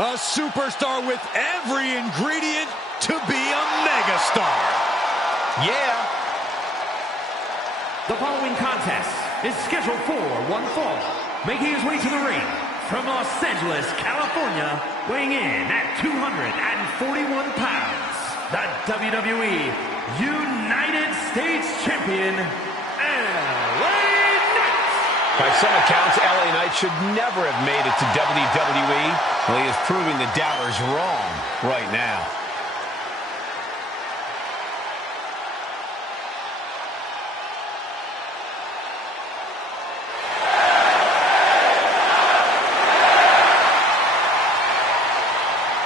A superstar with every ingredient to be a megastar. Yeah. The following contest is scheduled for one fall. Making his way to the ring from Los Angeles, California, weighing in at 241 pounds, the WWE United States Champion, LA Knight. By some accounts, LA Knight should never have made it to WWE. Well, he is proving the doubters wrong right now.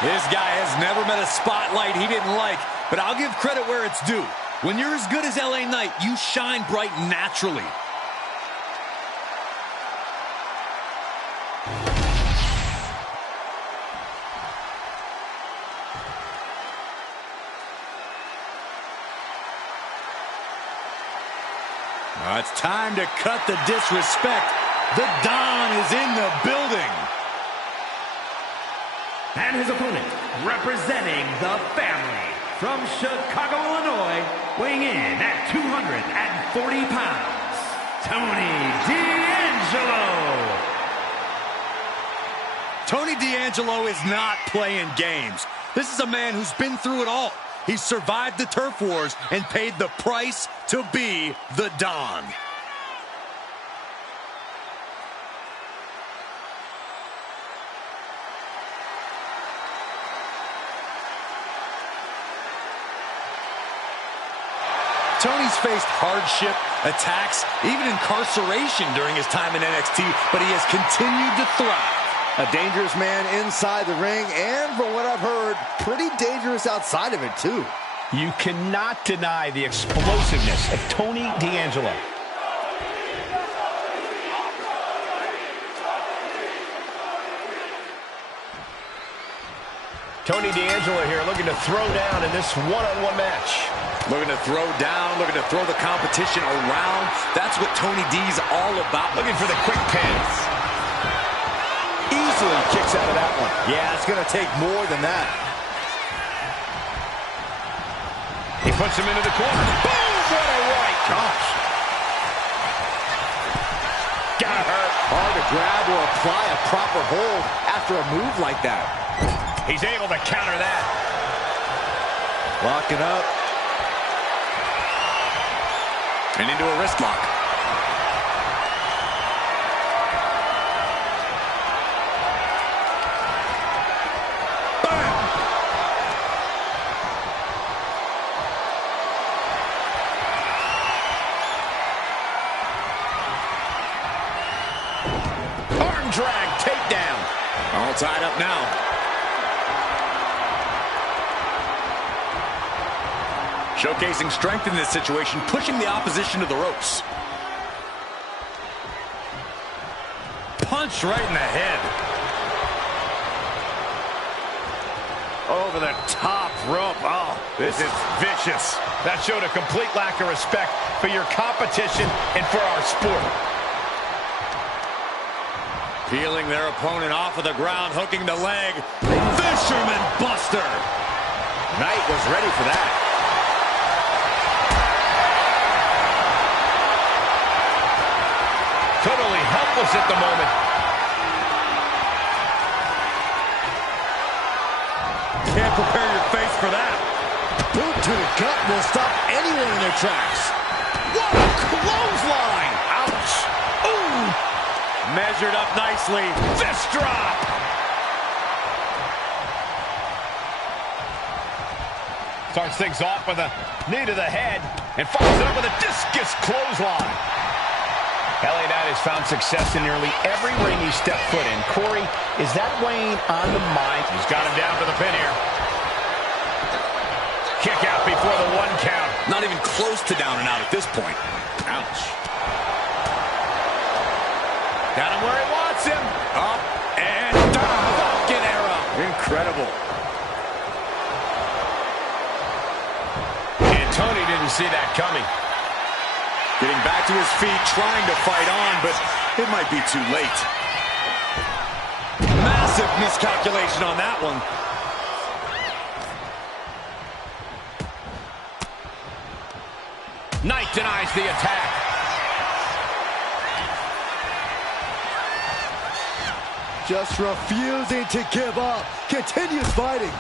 This guy has never met a spotlight he didn't like, but I'll give credit where it's due. When you're as good as LA Knight, you shine bright naturally. It's time to cut the disrespect. The Don is in the building. And his opponent, representing the family, from Chicago, Illinois, weighing in at 240 pounds, Tony D'Angelo. Tony D'Angelo is not playing games. This is a man who's been through it all. He survived the turf wars and paid the price to be the Don. Tony's faced hardship, attacks, even incarceration during his time in NXT, but he has continued to thrive. A dangerous man inside the ring, and from what I've heard, pretty dangerous outside of it, too. You cannot deny the explosiveness of Tony D'Angelo. Tony D'Angelo here looking to throw down in this one-on-one match. Looking to throw down, looking to throw the competition around. That's what Tony D's all about. Looking for the quick pins. Easily kicks out of that one. Yeah, it's going to take more than that. He puts him into the corner. Boom! What a right. Gosh. Got hurt. Hard to grab or apply a proper hold after a move like that. He's able to counter that. Locking up. And into a wrist lock. Bam! Arm drag, takedown. All tied up now. Showcasing strength in this situation, pushing the opposition to the ropes. Punch right in the head. Over the top rope. Oh, this is vicious. That showed a complete lack of respect for your competition and for our sport. Peeling their opponent off of the ground, hooking the leg. Fisherman Buster. Knight was ready for that. Totally helpless at the moment. Can't prepare your face for that. Boot to the gut will stop anyone in their tracks. What a clothesline! Ouch! Ooh! Measured up nicely. Fist drop! Starts things off with a knee to the head and follows it up with a discus clothesline. LA Knight has found success in nearly every ring he's stepped foot in. Corey, is that weighing on the mind? He's got him down for the pin here. Kick out before the one count. Not even close to down and out at this point. Ouch. Got him where he wants him. Up and down. Falcon arrow. Incredible. And Tony didn't see that coming. Getting back to his feet, trying to fight on, but it might be too late. Massive Massive miscalculation on that one. Knight denies the attack. Just refusing to give up. Continues fighting.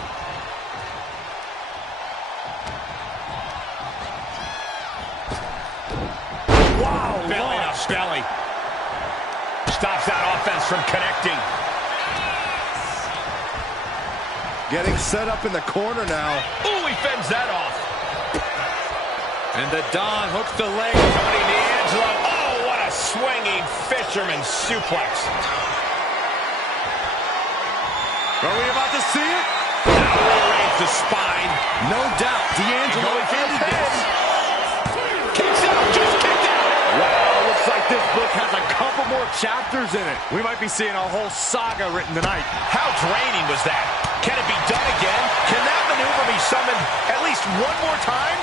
Wow, belly to belly. Stops that offense from connecting. Getting set up in the corner now. Ooh, he fends that off. And the Don hooks the leg. Tony D'Angelo. Oh, what a swinging fisherman suplex. Are we about to see it? Now rearrange the spine. No doubt, D'Angelo ended this. Kicks out, just kicked out. Wow, looks like this book has a couple more chapters in it. We might be seeing a whole saga written tonight. How draining was that? Can it be done again? Can that maneuver be summoned at least one more time?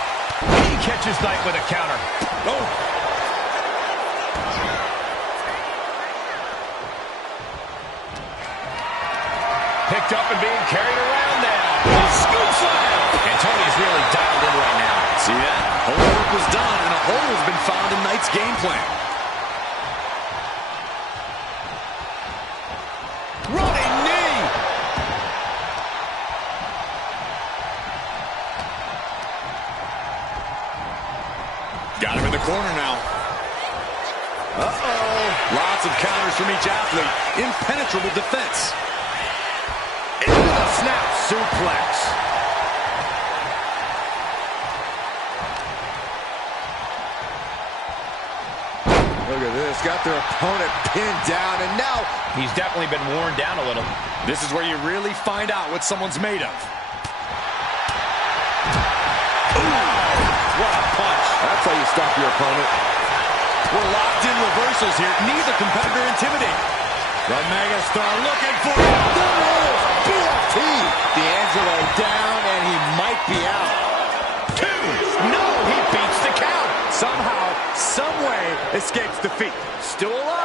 He catches Knight with a counter. Oh. Picked up and being carried around now. Scoop slam. And Tony's really dialed in right now. See that? Homework was done, and a hole has been found in Knight's game plan. Running knee. Got him in the corner now. Uh-oh. Lots of counters from each athlete. Impenetrable defense. Into the snap suplex. Look at this. Got their opponent pinned down, and now He's definitely been worn down a little. This is where you really find out what someone's made of. What a punch. that's how you stop your opponent. We're locked in reversals here. Neither competitor intimidated. The megastar looking for it. There it is. BFT. D'Angelo down, and he might be out. Two. No, he beats the count. Somehow, someway, escapes defeat. Still alive.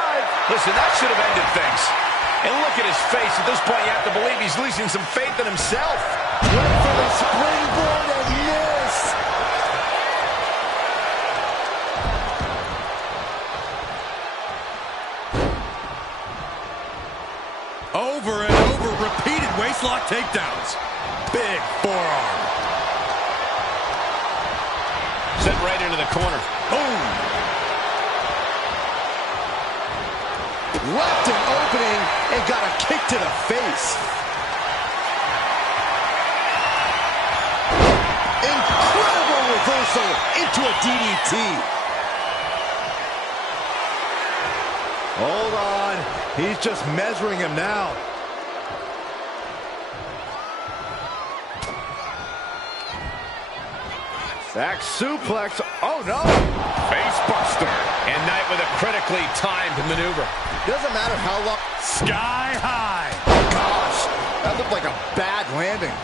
Listen, that should have ended things. And look at his face. At this point, you have to believe he's losing some faith in himself. Went for the springboard and missed. Over and over, repeated waistlock takedowns. Big forearm. Sent right into the corner. Boom. Left an opening and got a kick to the face. Incredible reversal into a DDT. Hold on. He's just measuring him now. Back suplex. Oh, no. Face buster. And Knight with a critically timed maneuver. Doesn't matter how long. Sky high. Oh, gosh. That looked like a bad landing.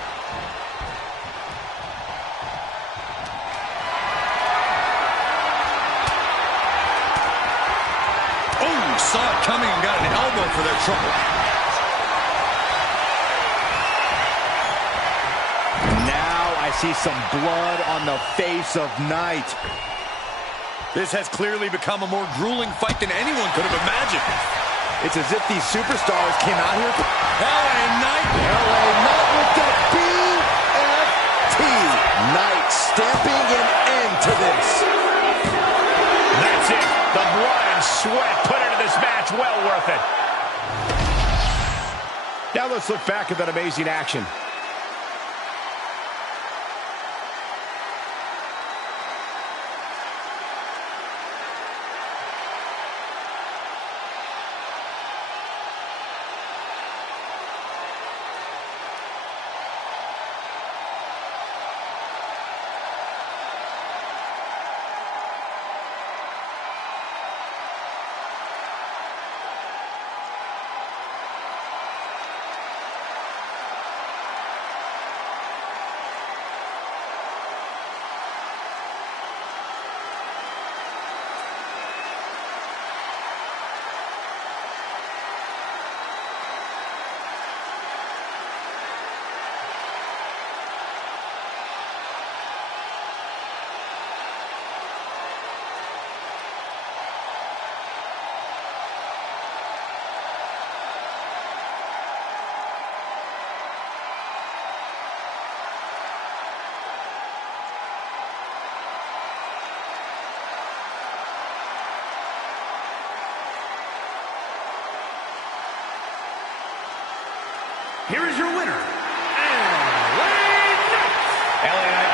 Oh, saw it coming and got an elbow for their trouble. Now I see some blood on the face of Knight. This has clearly become a more grueling fight than anyone could have imagined. It's as if these superstars came out here for LA Knight. LA Knight with the BFT. Knight stamping an end to this. That's it. The blood and sweat put into this match. Well worth it. Now let's look back at that amazing action.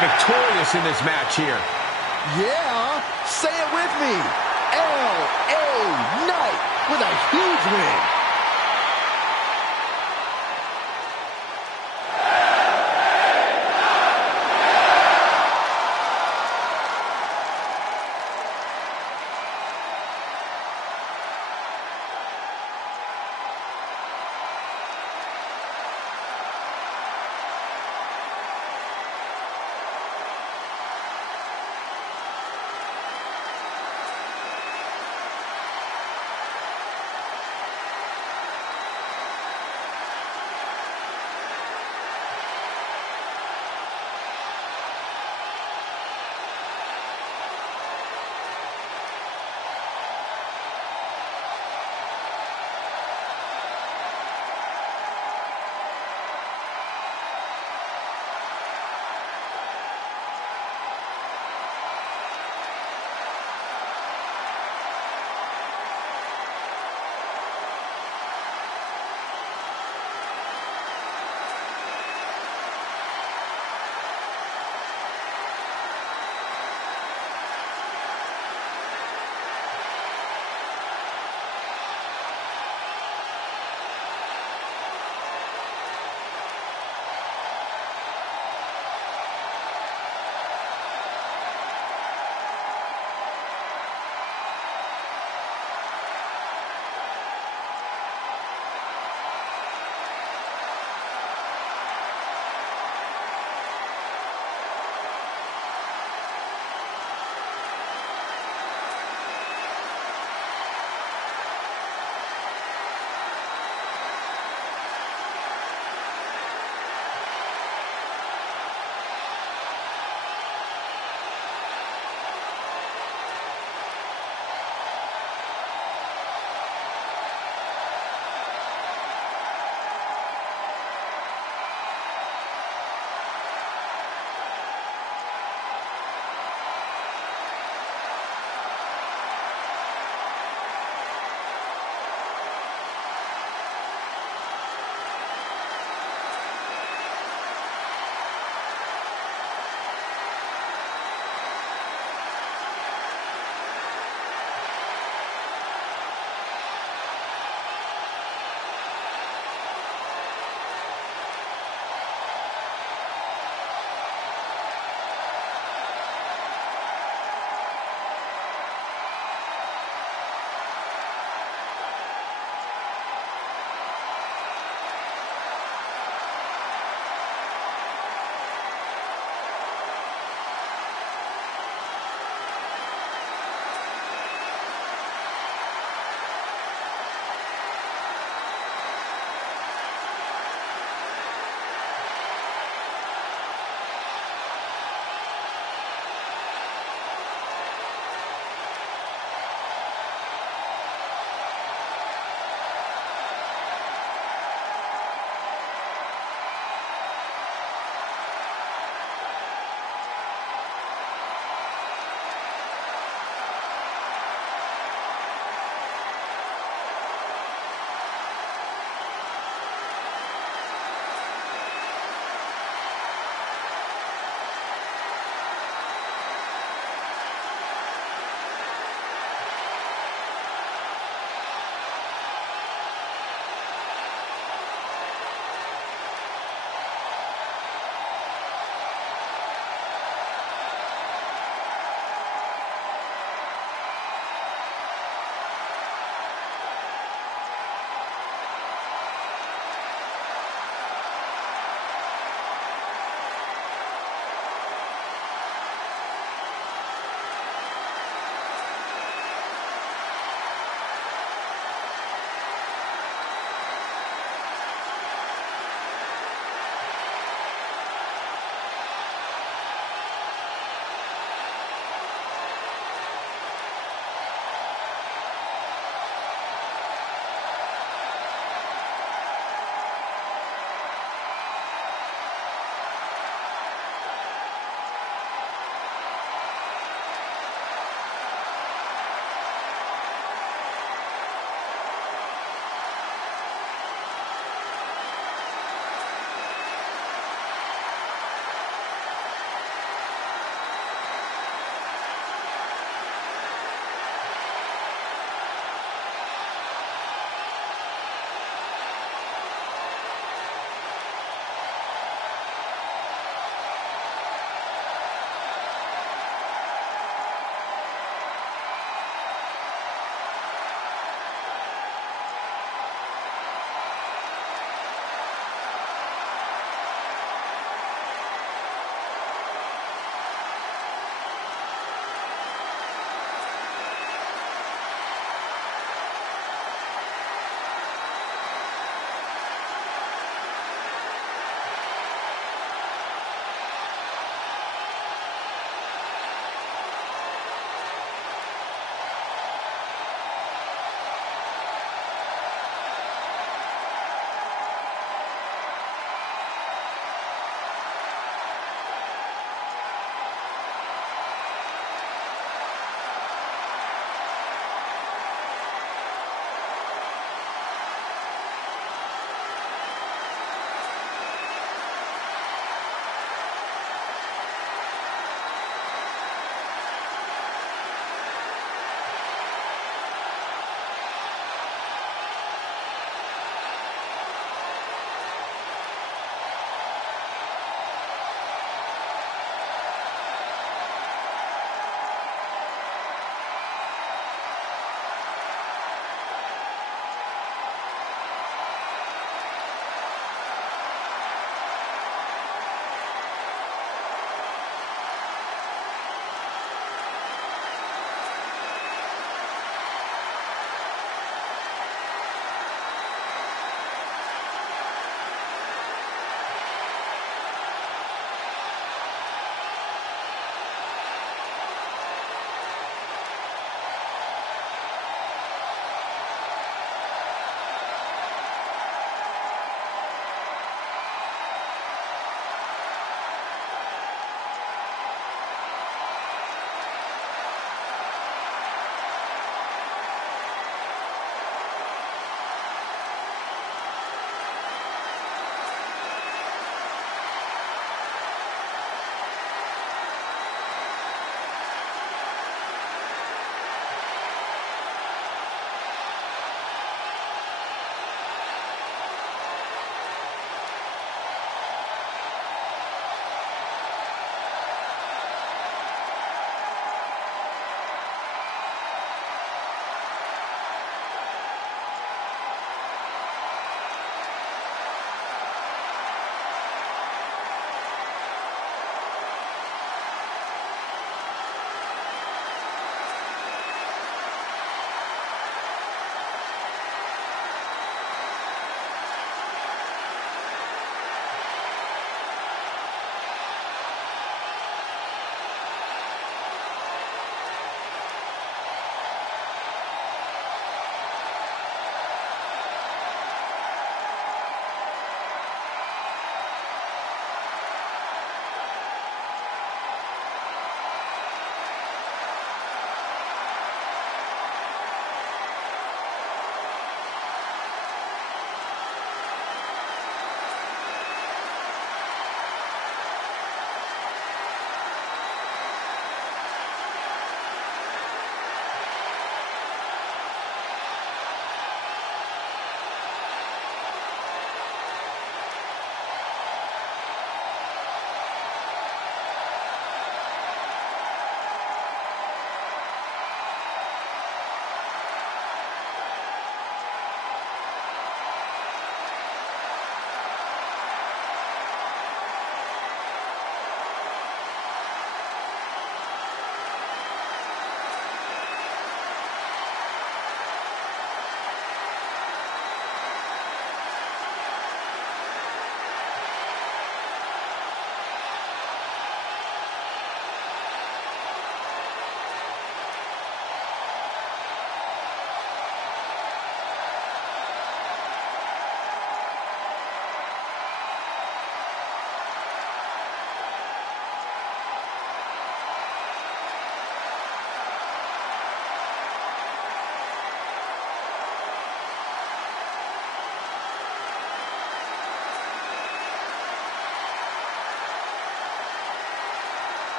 victorious in this match here. Yeah, say it with me. LA Knight with a huge win.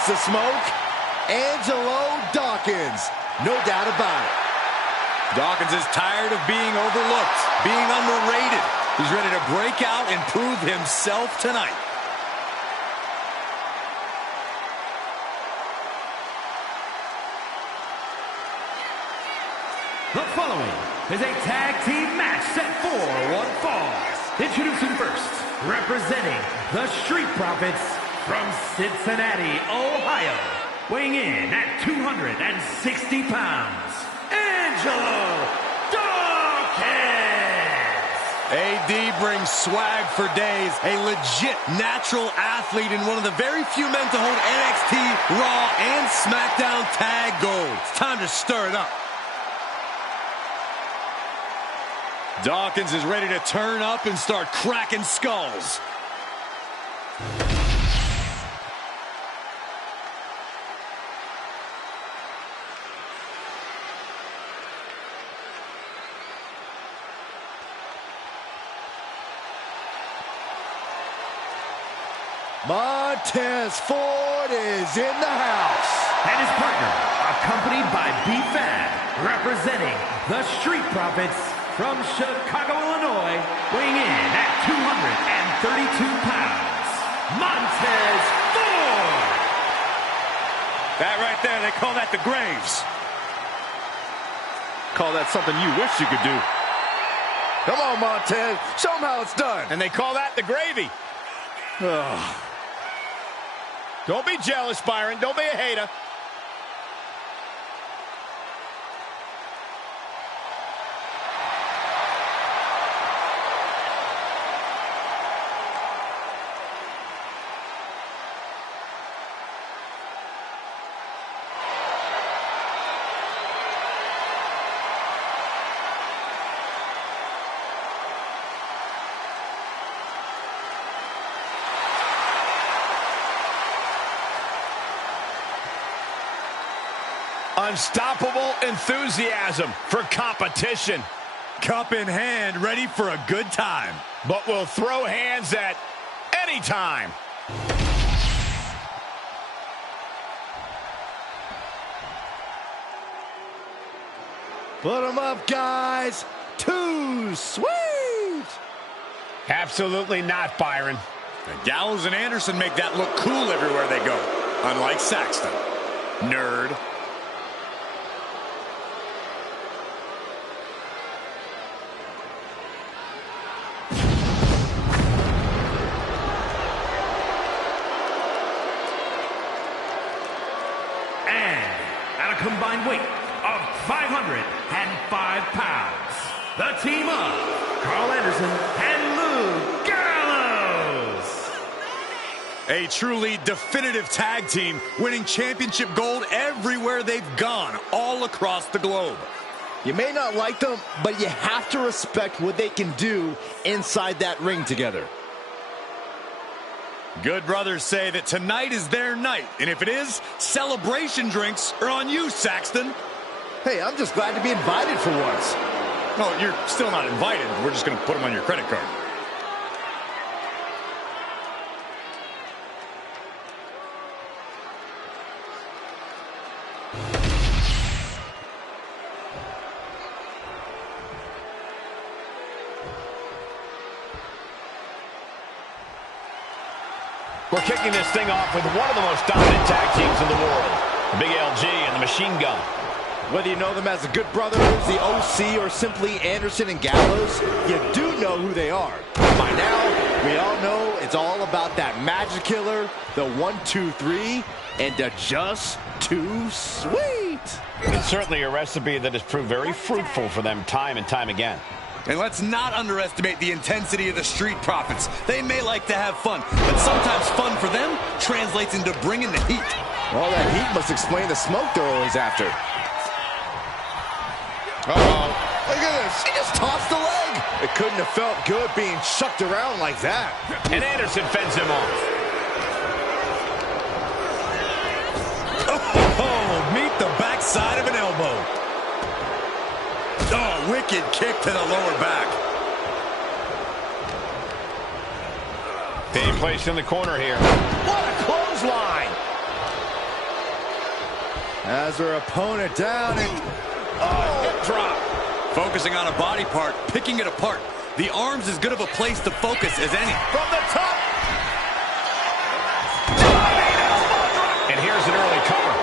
wants the smoke. Angelo Dawkins. No doubt about it. Dawkins is tired of being overlooked, being underrated. He's ready to break out and prove himself tonight. The following is a tag team match set for one fall. Introducing first, representing the Street Profits from Cincinnati, Ohio, weighing in at 260 pounds, Angelo Dawkins. AD brings swag for days, a legit natural athlete and one of the very few men to hold NXT, Raw, and Smackdown tag gold. It's time to stir it up. Dawkins is ready to turn up and start cracking skulls. Montez Ford is in the house. And his partner, accompanied by B-Fab, representing the Street Profits from Chicago, Illinois, weighing in at 232 pounds, Montez Ford. That right there, they call that the Graves. Call that something you wish you could do. Come on, Montez. Show them how it's done. And they call that the gravy. Don't be jealous, Byron. Don't be a hater. Unstoppable enthusiasm for competition. Cup in hand, ready for a good time. But will throw hands at any time. Put them up, guys. Too sweet. Absolutely not, Byron. Gallows and Anderson make that look cool everywhere they go. Unlike Saxton. Nerd. Combined weight of 505 pounds. The team of Carl Anderson and Lou Gallows. A truly definitive tag team, winning championship gold everywhere they've gone, all across the globe. You may not like them, but you have to respect what they can do inside that ring together. Good brothers say that tonight is their night, and if it is, celebration drinks are on you, Saxton. Hey, I'm just glad to be invited for once. No, you're still not invited. We're just going to put them on your credit card. We're kicking this thing off with one of the most dominant tag teams in the world. The Big LG and the Machine Gun. Whether you know them as the Good Brothers, the OC, or simply Anderson and Gallows, you do know who they are. By now, we all know it's all about that magic killer, the 1, 2, 3, and the just too sweet. It's certainly a recipe that has proved very fruitful for them time and time again. And let's not underestimate the intensity of the Street Profits. They may like to have fun, but sometimes fun for them translates into bringing the heat. Well, that heat must explain the smoke they're always after. Uh-oh. Look at this. He just tossed the leg. It couldn't have felt good being chucked around like that. And Anderson fends him off. Oh, meet the backside of an elbow. Oh, wicked kick to the lower back. Being placed in the corner here. What a clothesline. Has her opponent down and Hip drop. Focusing on a body part, picking it apart. The arm's as good of a place to focus as any. From the top. And here's an early cover.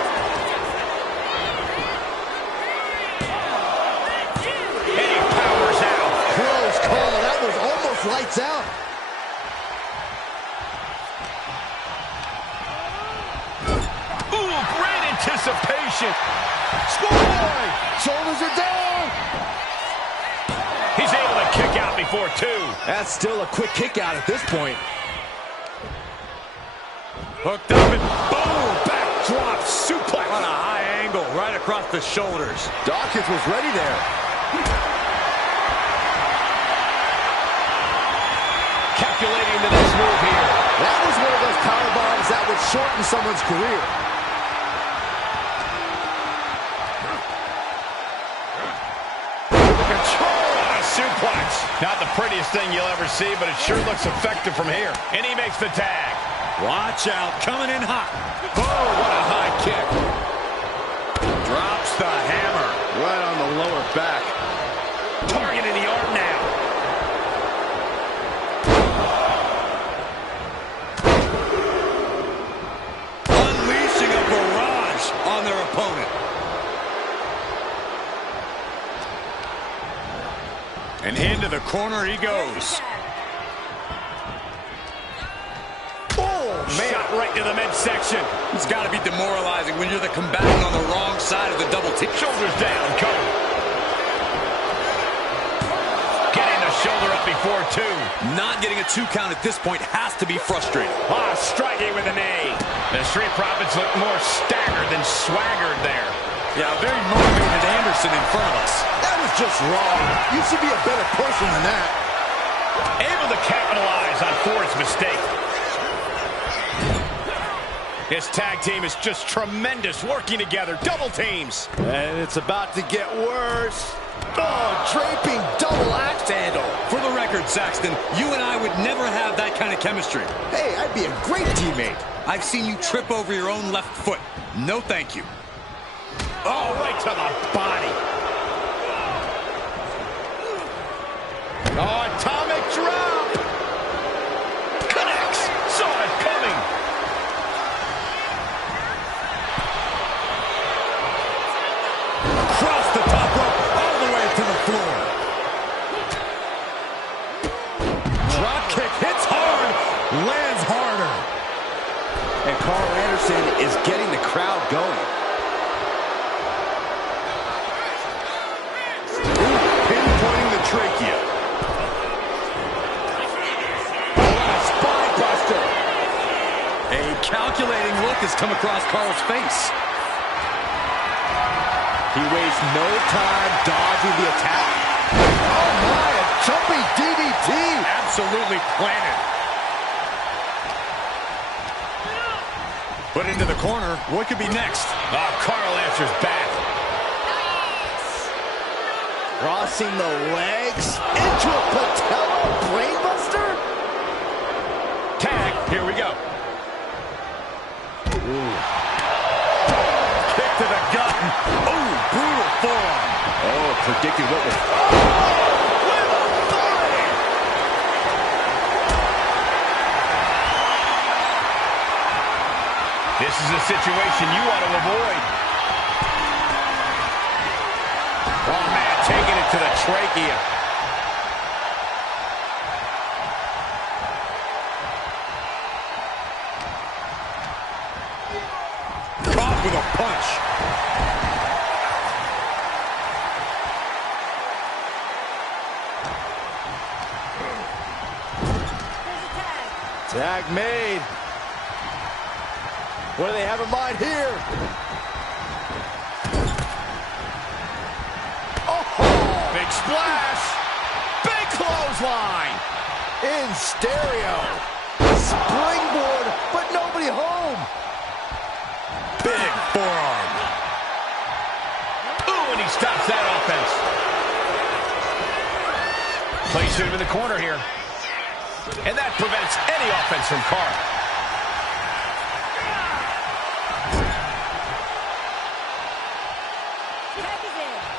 And he powers out. close call. That was almost lights out. Ooh, great anticipation. Schoolboy. Shoulders are down. He's able to kick out before two. That's still a quick kick out at this point. Hooked up and boom! Backdrop suplex. On a high angle right across the shoulders. Dawkins was ready there. Calculating the next move here. That was one of those power bombs that would shorten someone's career. Control on a suplex. Not the prettiest thing you'll ever see, but it sure looks effective from here. And he makes the tag. Watch out, coming in hot. Oh, what a high kick. Drops the hammer. Right on the lower back. Targeting the arm now. Unleashing a barrage on their opponent. And into the corner he goes. Shot right to the midsection. It's got to be demoralizing when you're the combatant on the wrong side of the double team. Shoulders down, cover. Getting the shoulder up before two. Not getting a 2 count at this point has to be frustrating. Striking with a knee. The Street Profits look more staggered than swaggered there. Yeah, a very motivated Anderson in front of us. That was just wrong. You should be a better person than that. Able to capitalize on Ford's mistake. This tag team is just tremendous, working together, double teams. And it's about to get worse. Oh, draping double axe handle. For the record, Saxton, you and I would never have that kind of chemistry. Hey, I'd be a great teammate. I've seen you trip over your own left foot. No thank you. Oh, right to the body. Oh, atomic drop. Connects. Saw it coming. Across the top rope, all the way to the floor. Drop kick hits hard, lands harder. And Carl Anderson is getting the crowd going. Pinpointing the trachea. Spine buster. A calculating look has come across Carl's face. He wastes no time dodging the attack. Oh my, a jumping DDT. Absolutely planted. Put into the corner. What could be next? Oh, Carl answers back. Crossing the legs into a patella brainbuster. Tag, here we go. Kick to the gut. Ooh, brutal forearm. Oh, predicted what was... With authority. This is a situation you want to avoid. Oh, man, taking it to the trachea. Caught with a punch. Tag made. What do they have in mind here? Oh, Big splash. Big clothesline. in stereo. Springboard, but nobody home. Big forearm. Ooh, and he stops that offense. Places him in the corner here. And that prevents any offense from Carl.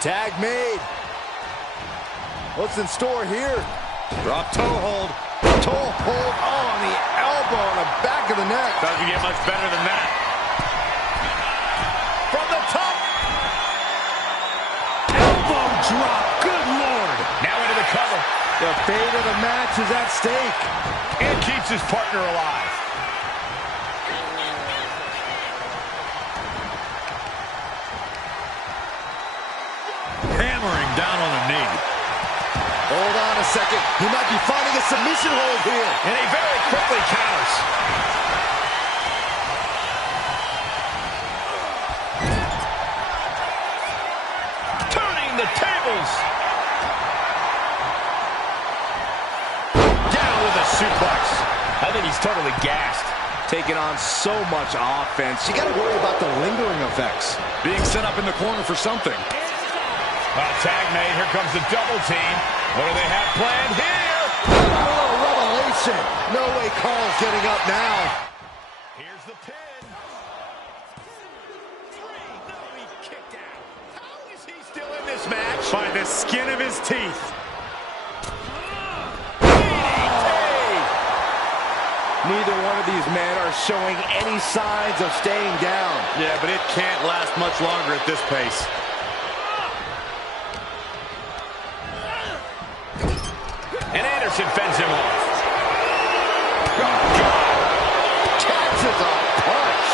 Tag made. What's in store here? Drop toe hold. Toe hold on the elbow on the back of the neck. Doesn't get much better than that. From the top. Elbow drop. Good Lord. Now into the cover. The fate of the match is at stake. And keeps his partner alive. Hammering down on the knee. Hold on a second. He might be finding a submission hold here. And he very quickly counters. Turning the tables. Down with a suplex. I think he's totally gassed. Taking on so much offense. You got to worry about the lingering effects. Being set up in the corner for something. Tag made. Here comes the double team. What do they have planned here? Oh, revelation. No way Carl's getting up now. Here's the pin. No, he kicked out. How is he still in this match? By the skin of his teeth. Neither one of these men are showing any signs of staying down. Yeah, but it can't last much longer at this pace. And Anderson fends him off. Oh, God. Catches a punch.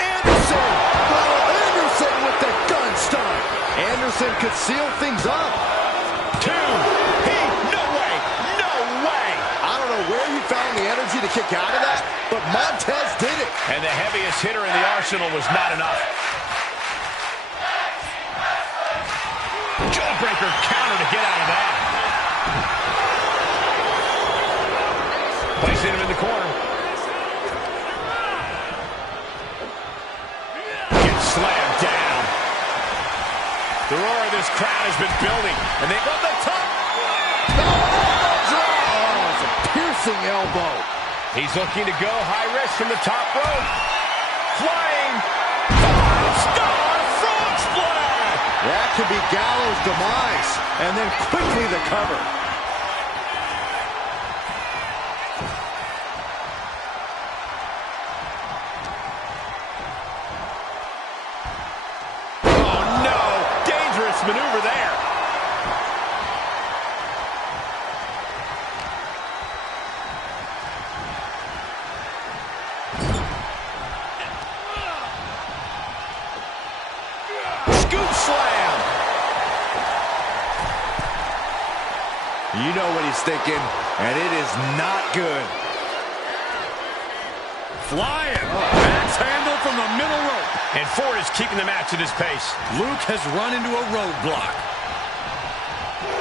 Anderson! Oh, Anderson with the gun stun. Anderson could seal things up. No way! No way! I don't know where he found the energy to kick out of that, but Montez did it. And the heaviest hitter in the arsenal was not enough. Jawbreaker counter to get out of that. Placing him in the corner. Gets slammed down. The roar of this crowd has been building. And they go to the top. Oh, it's a piercing elbow. He's looking to go high risk from the top rope. Flying. Five-star frog splash. That could be Gallows' demise. And then quickly the cover. Oh, no. Dangerous maneuver there. Scoop slam. You know what he's thinking, and it is not good. Flying. Axe handle from the middle rope. And Ford is keeping the match at his pace. Luke has run into a roadblock.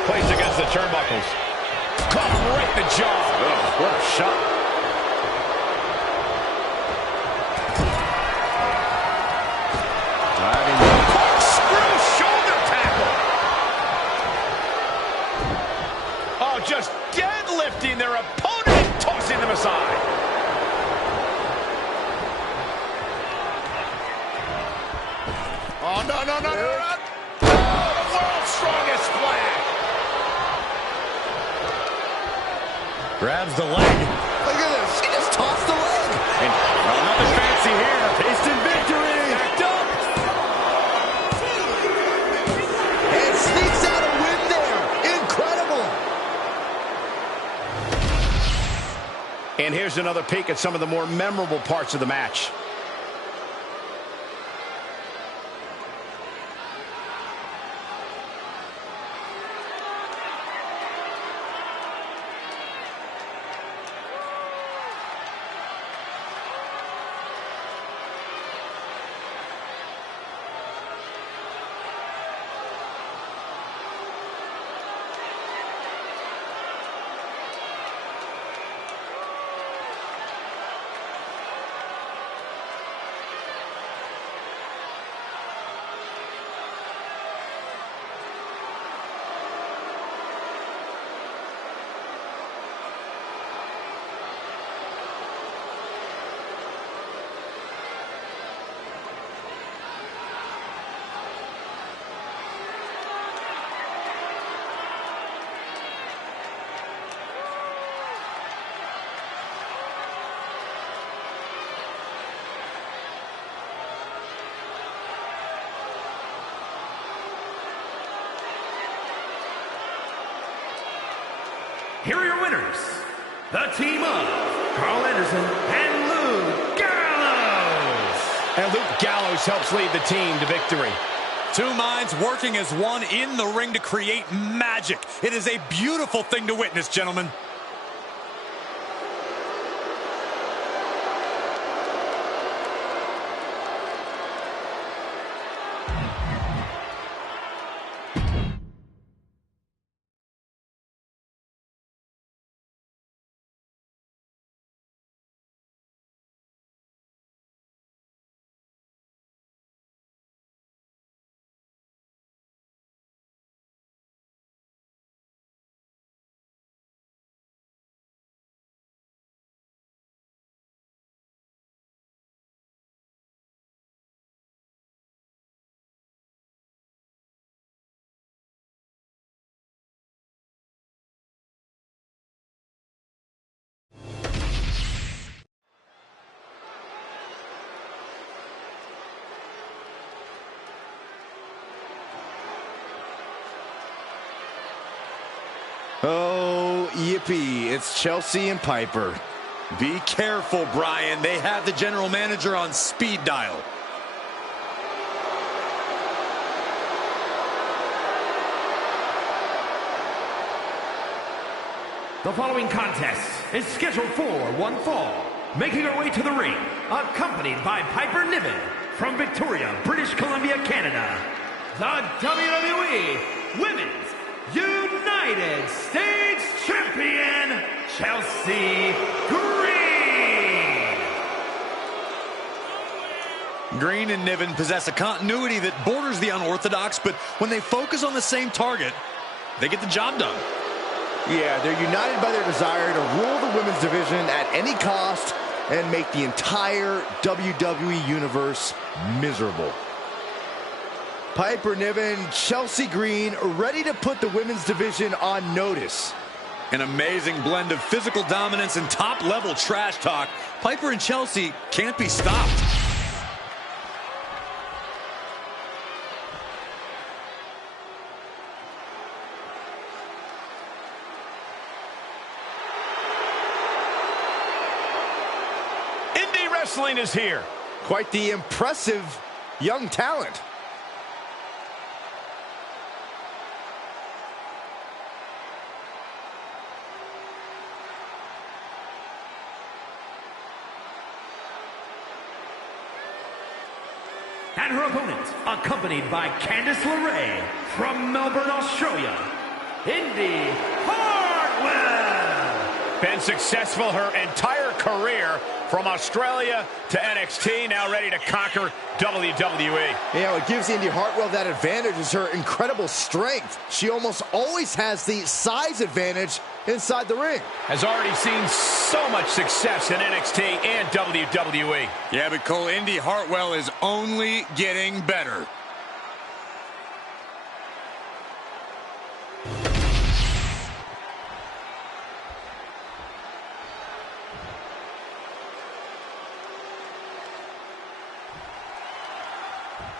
Placed against the turnbuckles. Caught him right in the jaw. Oh, what a shot. Diving. Corkscrew shoulder tackle. Oh, just deadlifting their opponent and tossing them aside. Oh, no, no, no, no, no. Oh, the world's strongest splash. Grabs the leg. Look at this. He just tossed the leg. And nothing fancy here. Tasted victory. Backed up. And sneaks out a win there. Incredible. And here's another peek at some of the more memorable parts of the match. here are your winners, the team of Carl Anderson and Luke Gallows. And Luke Gallows helps lead the team to victory. Two minds working as one in the ring to create magic. It is a beautiful thing to witness, gentlemen. Oh, yippee. It's Chelsea and Piper. Be careful, Brian. They have the general manager on speed dial. The following contest is scheduled for one fall. Making her way to the ring, accompanied by Piper Niven from Victoria, British Columbia, Canada, the WWE Women's United States Champion, Chelsea Green. Green and Niven possess a continuity that borders the unorthodox, but when they focus on the same target, they get the job done. Yeah, they're united by their desire to rule the women's division at any cost and make the entire WWE Universe miserable. Piper Niven, Chelsea Green, ready to put the women's division on notice. An amazing blend of physical dominance and top-level trash talk. Piper and Chelsea can't be stopped. Indie wrestling is here. Quite the impressive young talent. And her opponent, accompanied by Candice LeRae from Melbourne, Australia, Indy Hartwell. Been successful her entire career from Australia to NXT, now ready to conquer WWE. You know, what gives Indy Hartwell that advantage is her incredible strength. She almost always has the size advantage inside the ring. Has already seen so much success in NXT and WWE. Yeah, but Cole, Indy Hartwell is only getting better.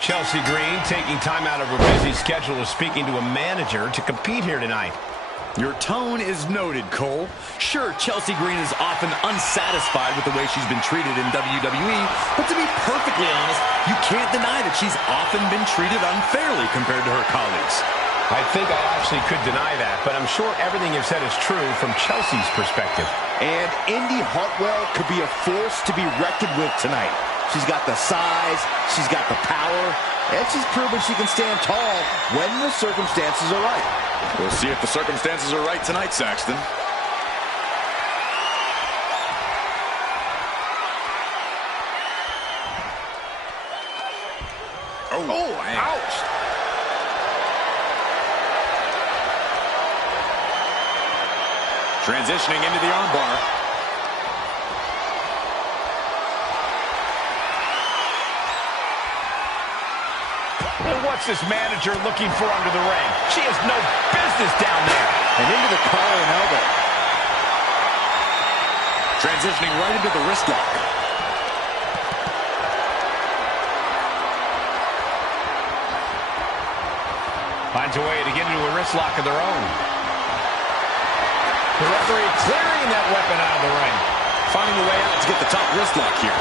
Chelsea Green taking time out of her busy schedule of speaking to a manager to compete here tonight. Your tone is noted, Cole. Sure, Chelsea Green is often unsatisfied with the way she's been treated in WWE, but to be perfectly honest, you can't deny that she's often been treated unfairly compared to her colleagues. I think I actually could deny that, but I'm sure everything you've said is true from Chelsea's perspective. And Indy Hartwell could be a force to be reckoned with tonight. She's got the size, she's got the power, and she's proven she can stand tall when the circumstances are right. We'll see if the circumstances are right tonight, Saxton. Oh, ouch. Transitioning into the armbar. And what's this manager looking for under the ring? She has no business down there. And into the collar and elbow. Transitioning right into the wrist lock. Finds a way to get into a wrist lock of their own. The referee clearing that weapon out of the ring. Finding the way out to get the top wrist lock here.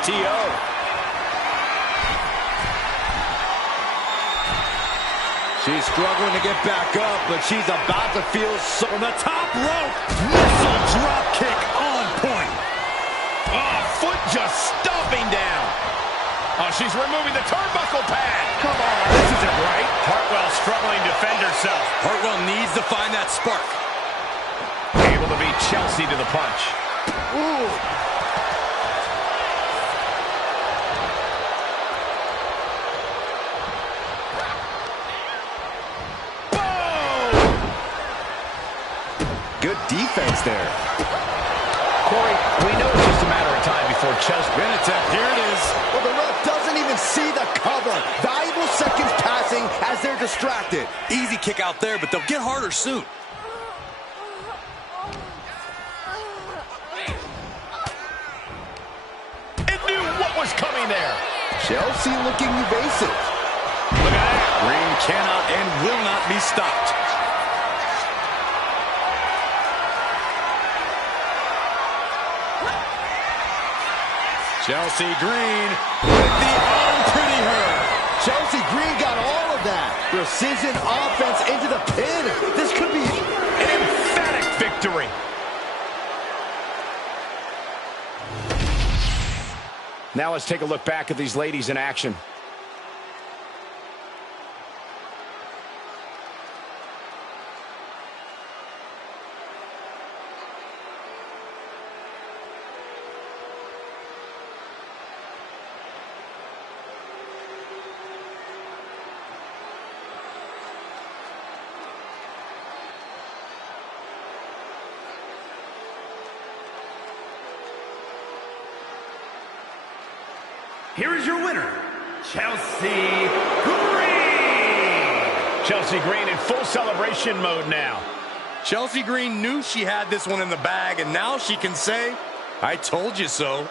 STO. She's struggling to get back up, but she's about to feel so... From the top rope, missile drop kick on point. Oh, foot just stomping down. Oh, she's removing the turnbuckle pad. Come on, this isn't right. Hartwell struggling to defend herself. Hartwell needs to find that spark. Able to beat Chelsea to the punch. Ooh. Good defense there. Corey, we know it's just a matter of time before Chelsea. Here it is. Well, the ref doesn't even see the cover. Valuable seconds passing as they're distracted. Easy kick out there, but they'll get harder soon. It knew what was coming there. Chelsea looking evasive. Look at that. Green cannot and will not be stopped. Chelsea Green with the arm pretty her. Chelsea Green got all of that. Precision offense into the pin. This could be an emphatic victory. Now let's take a look back at these ladies in action. Here is your winner, Chelsea Green. Chelsea Green in full celebration mode now. Chelsea Green knew she had this one in the bag, and now she can say, I told you so.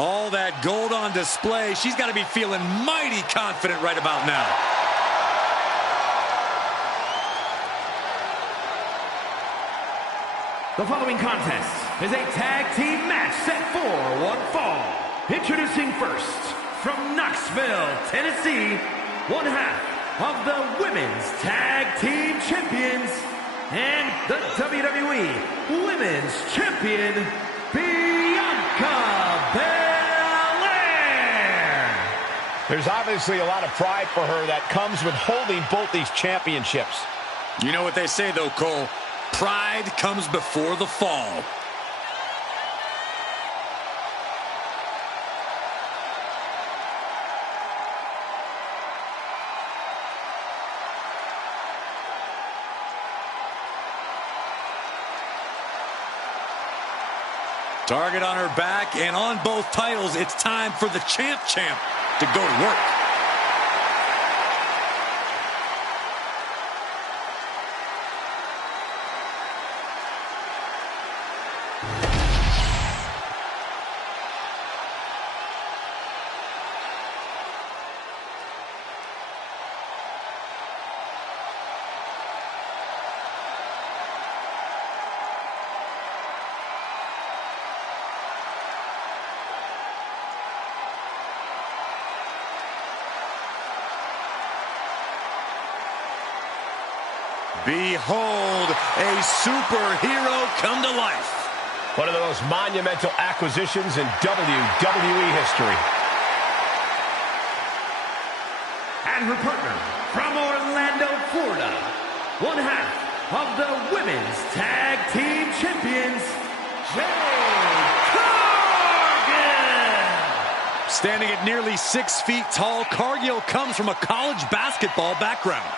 All that gold on display. She's got to be feeling mighty confident right about now. The following contest is a tag team match set for one fall. Introducing first, from Knoxville, Tennessee, one half of the Women's Tag Team Champions and the WWE Women's Champion, Bianca There's obviously a lot of pride for her that comes with holding both these championships. You know what they say, though, Cole. Pride comes before the fall. Target on her back, and on both titles, it's time for the champ to go to work. Behold, a superhero come to life. One of the most monumental acquisitions in WWE history. And her partner from Orlando, Florida, one half of the Women's Tag Team Champions, Jade Cargill. Standing at nearly 6 feet tall, Cargill comes from a college basketball background.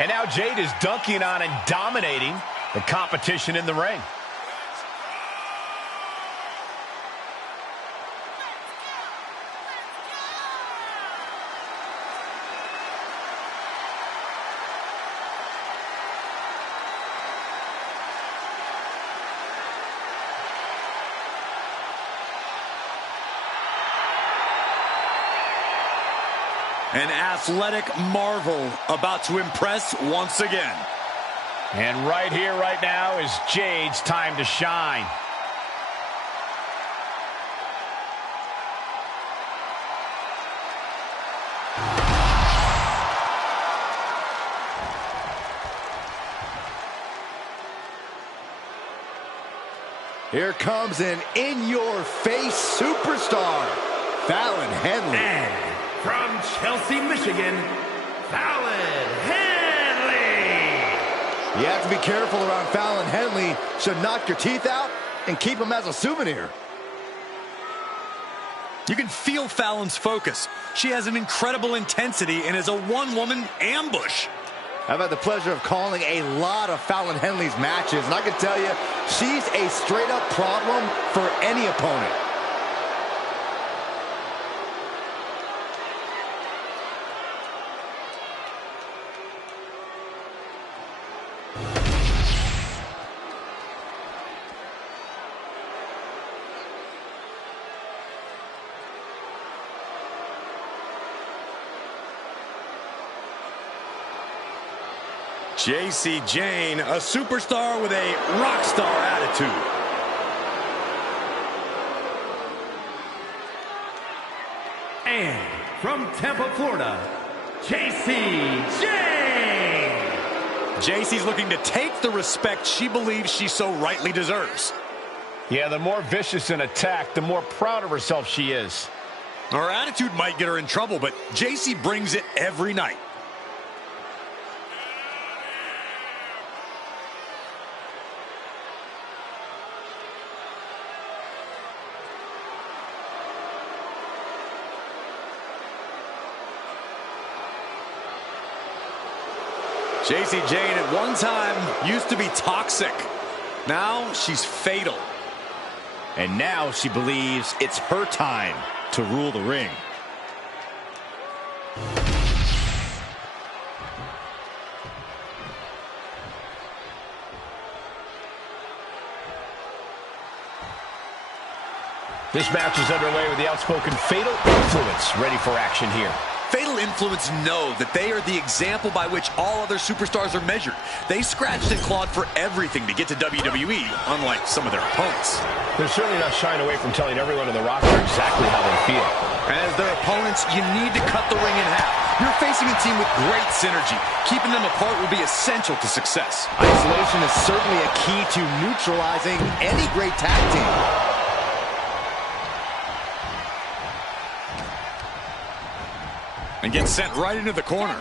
And now Jade is dunking on and dominating the competition in the ring. An athletic marvel about to impress once again. And right here, right now is Jade's time to shine. Here comes an in-your-face superstar, Fallon Henley. And from Chelsea, Michigan, Fallon Henley. You have to be careful around Fallon Henley. She'll knock your teeth out and keep them as a souvenir. You can feel Fallon's focus. She has an incredible intensity and is a one-woman ambush. I've had the pleasure of calling a lot of Fallon Henley's matches, and I can tell you, she's a straight-up problem for any opponent. Jacy Jayne, a superstar with a rock star attitude. And from Tampa, Florida, Jacy Jayne. Jacy's looking to take the respect she believes she so rightly deserves. Yeah, the more vicious an attack, the more proud of herself she is. Her attitude might get her in trouble, but Jacy brings it every night. Jacy Jayne at one time used to be toxic. Now she's fatal. And now she believes it's her time to rule the ring. This match is underway with the outspoken Fatal Influence ready for action here. Fatal Influence know that they are the example by which all other superstars are measured. They scratched and clawed for everything to get to WWE, unlike some of their opponents. They're certainly not shying away from telling everyone on the roster exactly how they feel. And as their opponents, you need to cut the ring in half. You're facing a team with great synergy. Keeping them apart will be essential to success. Isolation is certainly a key to neutralizing any great tag team. and gets sent right into the corner.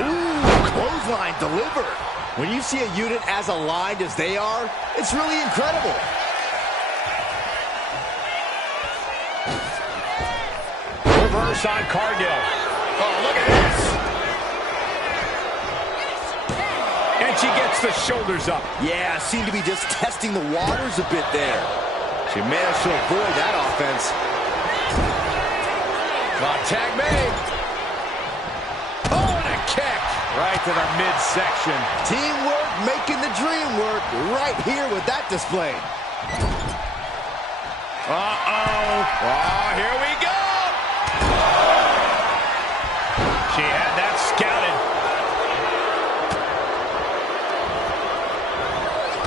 Ooh, clothesline delivered. When you see a unit as aligned as they are, it's really incredible. Reverse on Cargill. Oh, look at this. And she gets the shoulders up. Yeah, seemed to be just testing the waters a bit there. She managed to avoid that offense. Tag made. Oh, and a kick. Right to the midsection. Teamwork making the dream work right here with that display. Uh-oh. Oh, here we go. She had that scouted.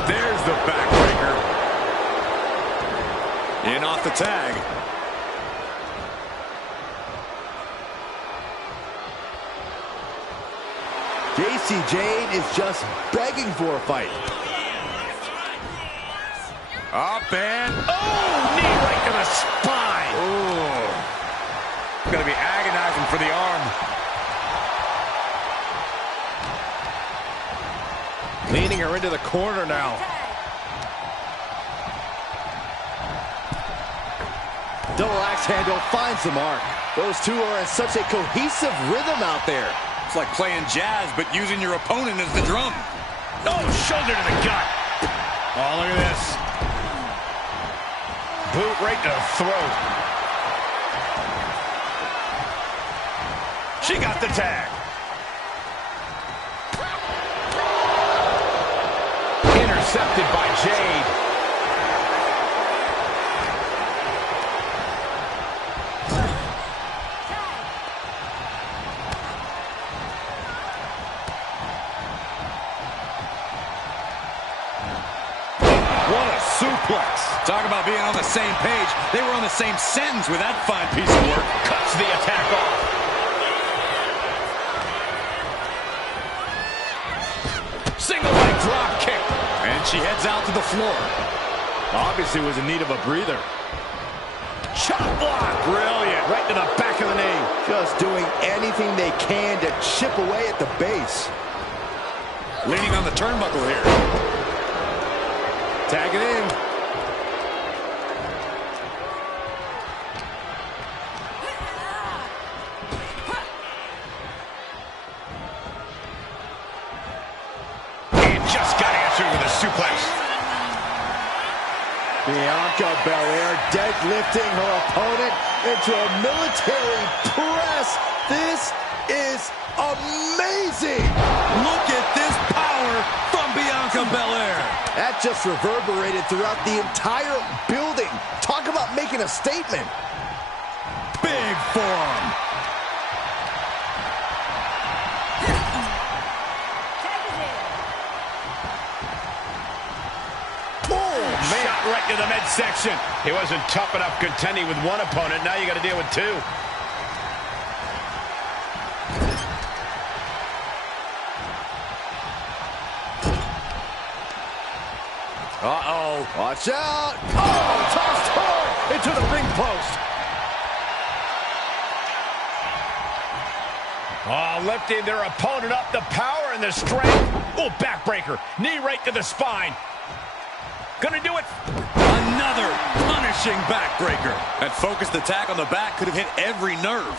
There's the backbreaker. In off the tag. JC Jane is just begging for a fight. Up and... Oh, knee right to the spine. Oh. Going to be agonizing for the arm. Leaning her into the corner now. Double axe handle finds the mark. Those two are in such a cohesive rhythm out there. It's like playing jazz, but using your opponent as the drum. Oh, shoulder to the gut. Oh, look at this. Boot right to the throat. She got the tag. Intercepted by Jade. What a suplex. Talk about being on the same page. They were on the same sentence with that fine piece of work. Cuts the attack off. Single leg drop kick. And she heads out to the floor. Obviously was in need of a breather. Chop block. Brilliant. Right to the back of the knee. Just doing anything they can to chip away at the base. Leaning on the turnbuckle here. Tag it in. And just got answered with a suplex. Bianca Belair deadlifting her opponent into a military press. This is amazing. Look at this power from Bianca Belair. That just reverberated throughout the entire building. Talk about making a statement. Big forearm. Shot right to the midsection. He wasn't tough enough contending with one opponent. Now you got to deal with two. Uh-oh. Watch out. Oh, tossed hard into the ring post. Oh, lifting their opponent up. The power and the strength. Oh, backbreaker. Knee right to the spine. Gonna do it. Another punishing backbreaker. That focused attack on the back could have hit every nerve.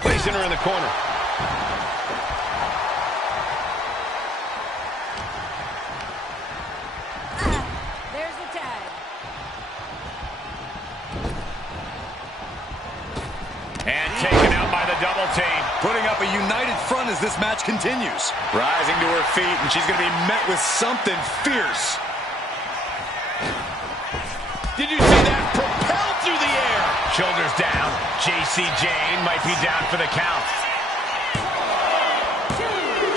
Placing her in the corner. There's the tag. And taken out by the double team. Putting up a united front as this match continues. Rising to her feet, and she's going to be met with something fierce. Did you see that? Propelled through the air. Shoulders down. JC Jane might be down for the count.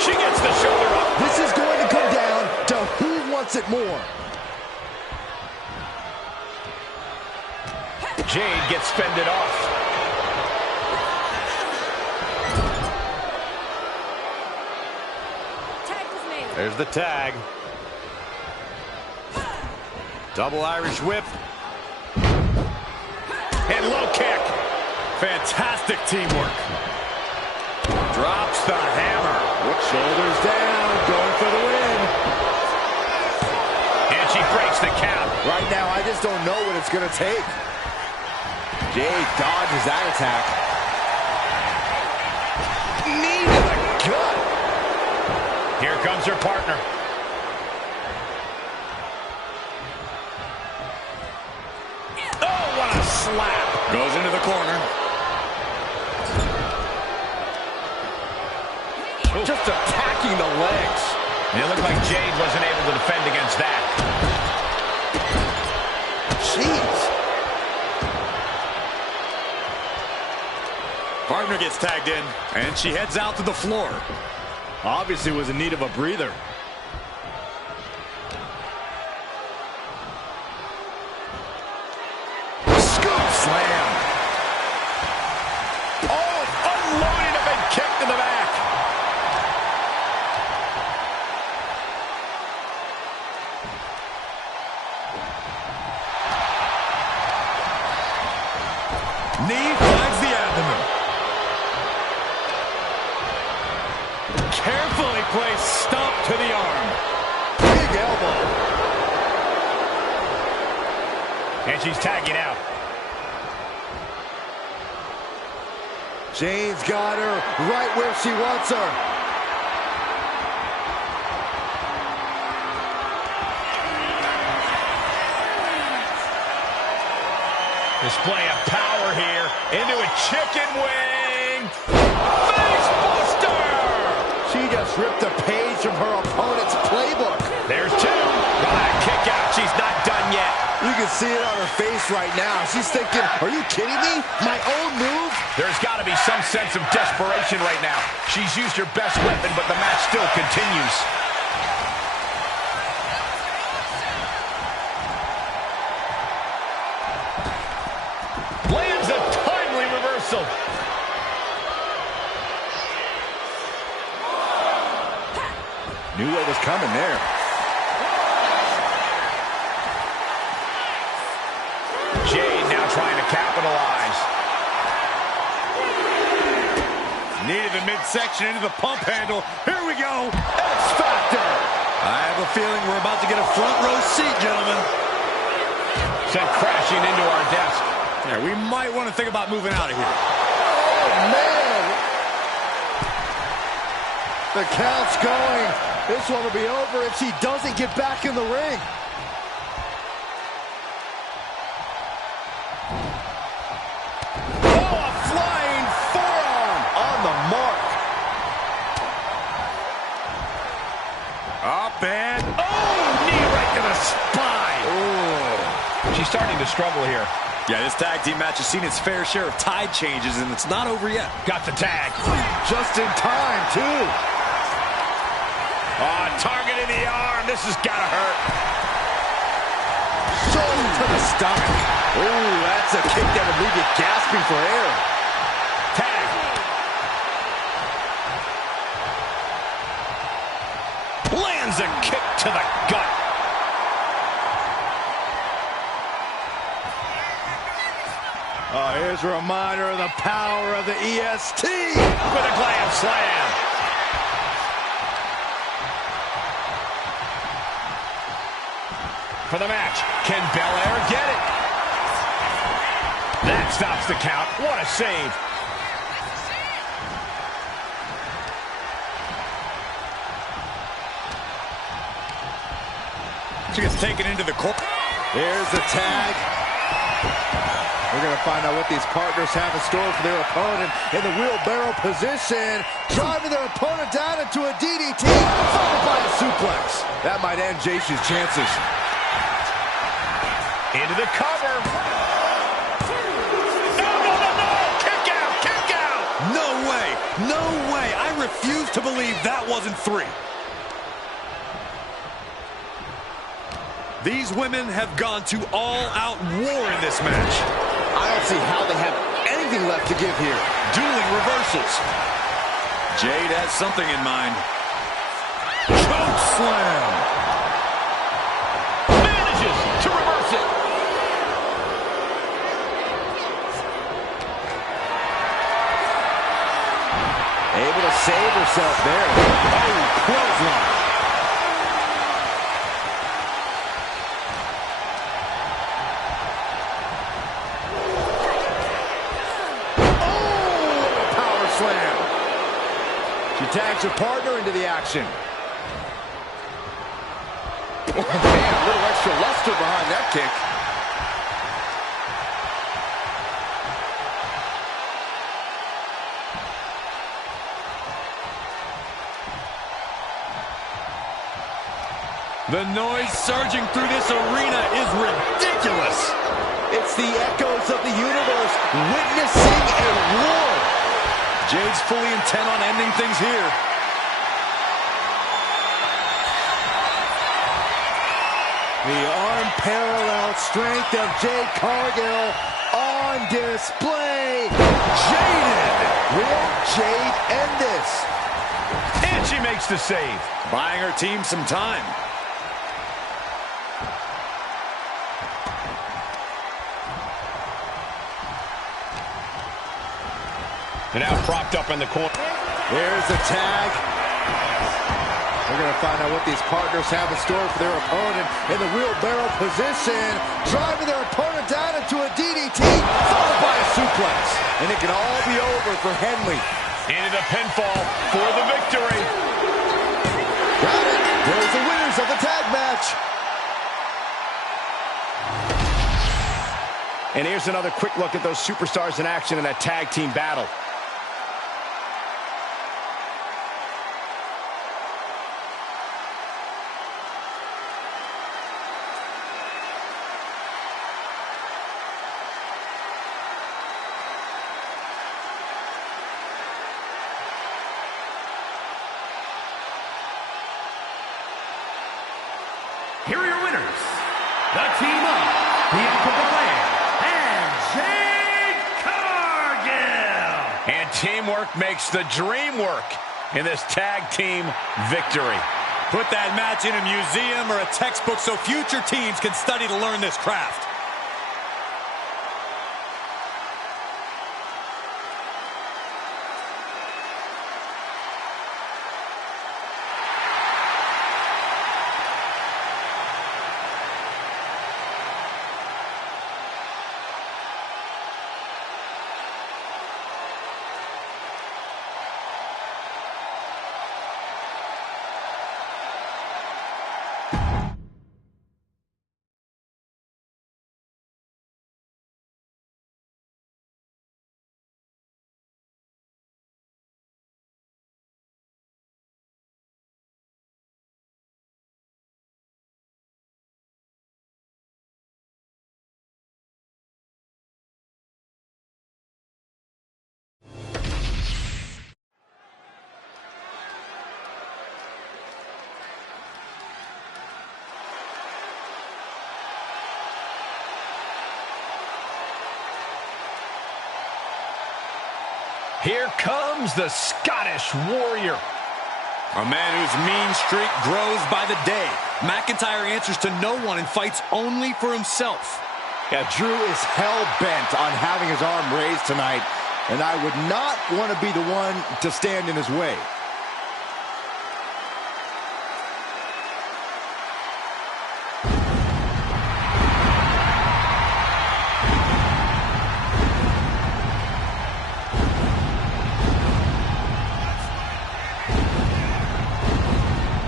She gets the shoulder up. This is going to come down to who wants it more. Jade gets fended off. Tag is made. There's the tag. Double Irish whip. And low kick. Fantastic teamwork. Drops the hammer. Shoulders down, going for the win. And she breaks the count. Right now, I just don't know what it's going to take. Jade dodges that attack. Knee to the gut. Here comes her partner. Oh, what a slap. Goes into the corner. Just attacking the legs. And it looked like Jade wasn't able to defend against that. Jeez. Partner gets tagged in, and she heads out to the floor. Obviously was in need of a breather. Scoop slam. Oh, unloading a big kick to the back. Knee finds the abdomen. Carefully placed stomp to the arm. Big elbow. And she's tagging out. Jane's got her right where she wants her. Display of power here into a chicken wing. Face buster! She just ripped a page from her opponent's playbook. There's two. Kick out. She's not done yet. You can see it on her face right now. She's thinking, are you kidding me? My own move? There's got to be some sense of desperation right now. She's used her best weapon, but the match still continues. Lands a timely reversal. Knew what was coming there. Jade now trying to capitalize. Knee to the midsection into the pump handle. Here we go. X Factor. I have a feeling we're about to get a front row seat, gentlemen. Sent crashing into our desk. Yeah, we might want to think about moving out of here. Oh, man. The count's going. This one will be over if she doesn't get back in the ring. Oh, a flying forearm on the mark. Up and... Oh, knee right to the spine. Oh. She's starting to struggle here. Yeah, this tag team match has seen its fair share of tide changes, and it's not over yet. Got the tag. Just in time, too. Oh, target in the arm. This has got to hurt. Shoulder to the stomach. Ooh, that's a kick that would leave you gasping for air. Tag. Lands a kick to the gut. Oh, here's a reminder of the power of the EST. With a glam slam. For the match, can Belair get it? That stops the count. What a save. She gets taken into the corner. Here's the tag. We're going to find out what these partners have in store for their opponent in the wheelbarrow position. Driving their opponent down into a DDT, followed by a suplex. That might end Jason's chances. Into the cover. No, no, no, no! Kick out, kick out! No way, no way. I refuse to believe that wasn't three. These women have gone to all-out war in this match. I don't see how they have anything left to give here. Dueling reversals. Jade has something in mind. Choke slam. Manages to reverse. to save herself there. Oh, clothesline. Oh, power slam. She tags her partner into the action. Oh, man, a little extra luster behind that kick. The noise surging through this arena is ridiculous. It's the echoes of the universe witnessing a war. Jade's fully intent on ending things here. The unparalleled strength of Jade Cargill on display. Jaded. Will Jade end this? And she makes the save. Buying her team some time. And now propped up in the corner. There's the tag. We're going to find out what these partners have in store for their opponent in the wheelbarrow position. Driving their opponent down into a DDT, followed by a suplex. And it can all be over for Henley. Into the pinfall for the victory. Got it. There's the winners of the tag match. And here's another quick look at those superstars in action in that tag team battle. Here are your winners, the team of Bianca Belair and Jade Cargill. And teamwork makes the dream work in this tag team victory. Put that match in a museum or a textbook so future teams can study to learn this craft. Here comes the Scottish Warrior. A man whose mean streak grows by the day. McIntyre answers to no one and fights only for himself. Yeah, Drew is hell-bent on having his arm raised tonight, and I would not want to be the one to stand in his way.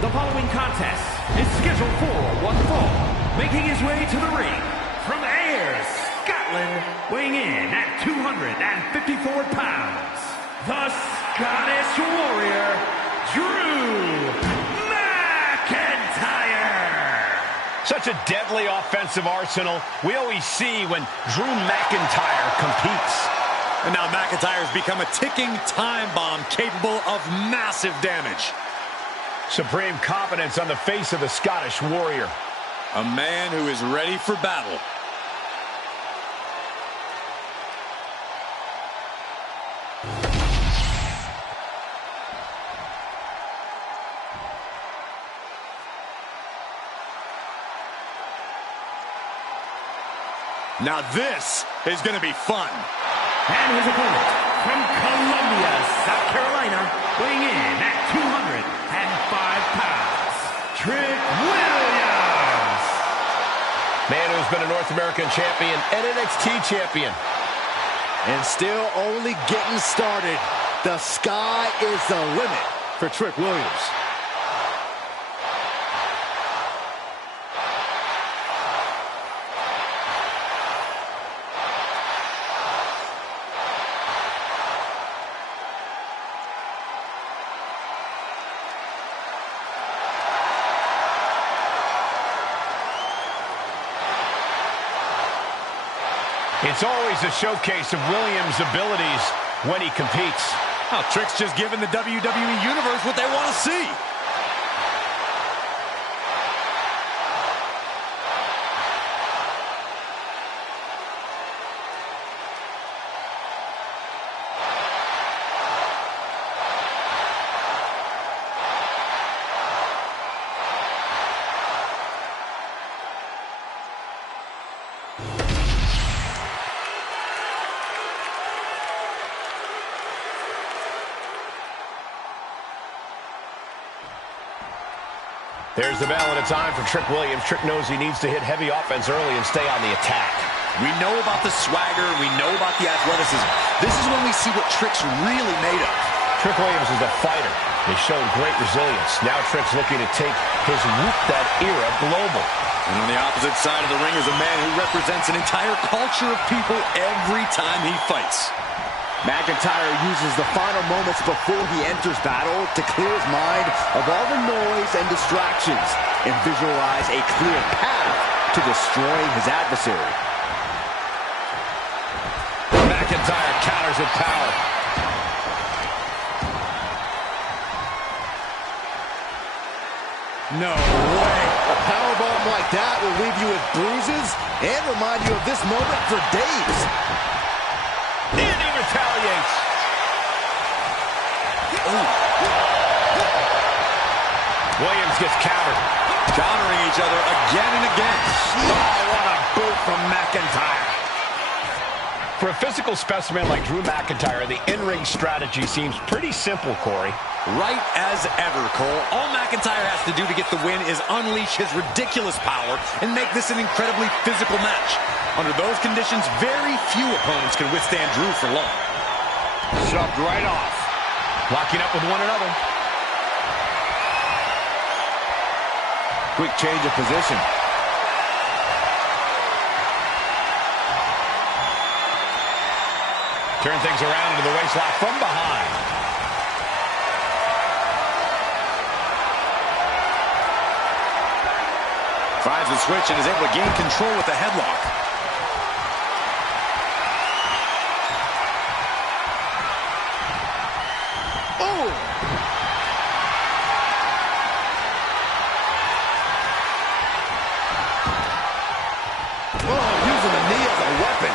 The following contest is scheduled for one fall. Making his way to the ring from Ayr, Scotland, weighing in at 254 pounds, the Scottish Warrior, Drew McIntyre. Such a deadly offensive arsenal we always see when Drew McIntyre competes. And now McIntyre's become a ticking time bomb capable of massive damage. Supreme confidence on the face of the Scottish Warrior. A man who is ready for battle. Now this is going to be fun. And his opponent from Columbia, South Carolina, weighing in at 205 pounds, Trick Williams. Man who's been a North American champion and NXT champion. And still only getting started. The sky is the limit for Trick Williams. It's always a showcase of Williams' abilities when he competes. Oh, Trick's just giving the WWE Universe what they want to see. There's the bell, and it's on for Trick Williams. Trick knows he needs to hit heavy offense early and stay on the attack. We know about the swagger. We know about the athleticism. This is when we see what Trick's really made of. Trick Williams is a fighter. He's shown great resilience. Now Trick's looking to take his Whoop That era global. And on the opposite side of the ring is a man who represents an entire culture of people every time he fights. McIntyre uses the final moments before he enters battle to clear his mind of all the noise and distractions and visualize a clear path to destroying his adversary. McIntyre counters with power. No way. A powerbomb like that will leave you with bruises and remind you of this moment for days. And he retaliates. Williams gets countered. Countering each other again and again. Oh, what a boot from McIntyre. For a physical specimen like Drew McIntyre, the in-ring strategy seems pretty simple, Corey. Right as ever, Cole. All McIntyre has to do to get the win is unleash his ridiculous power and make this an incredibly physical match. Under those conditions, very few opponents can withstand Drew for long. Shoved right off. Locking up with one another. Quick change of position. Turn things around into the waistlock from behind. Finds the switch and is able to gain control with the headlock. Oh! Oh, using the knee as a weapon.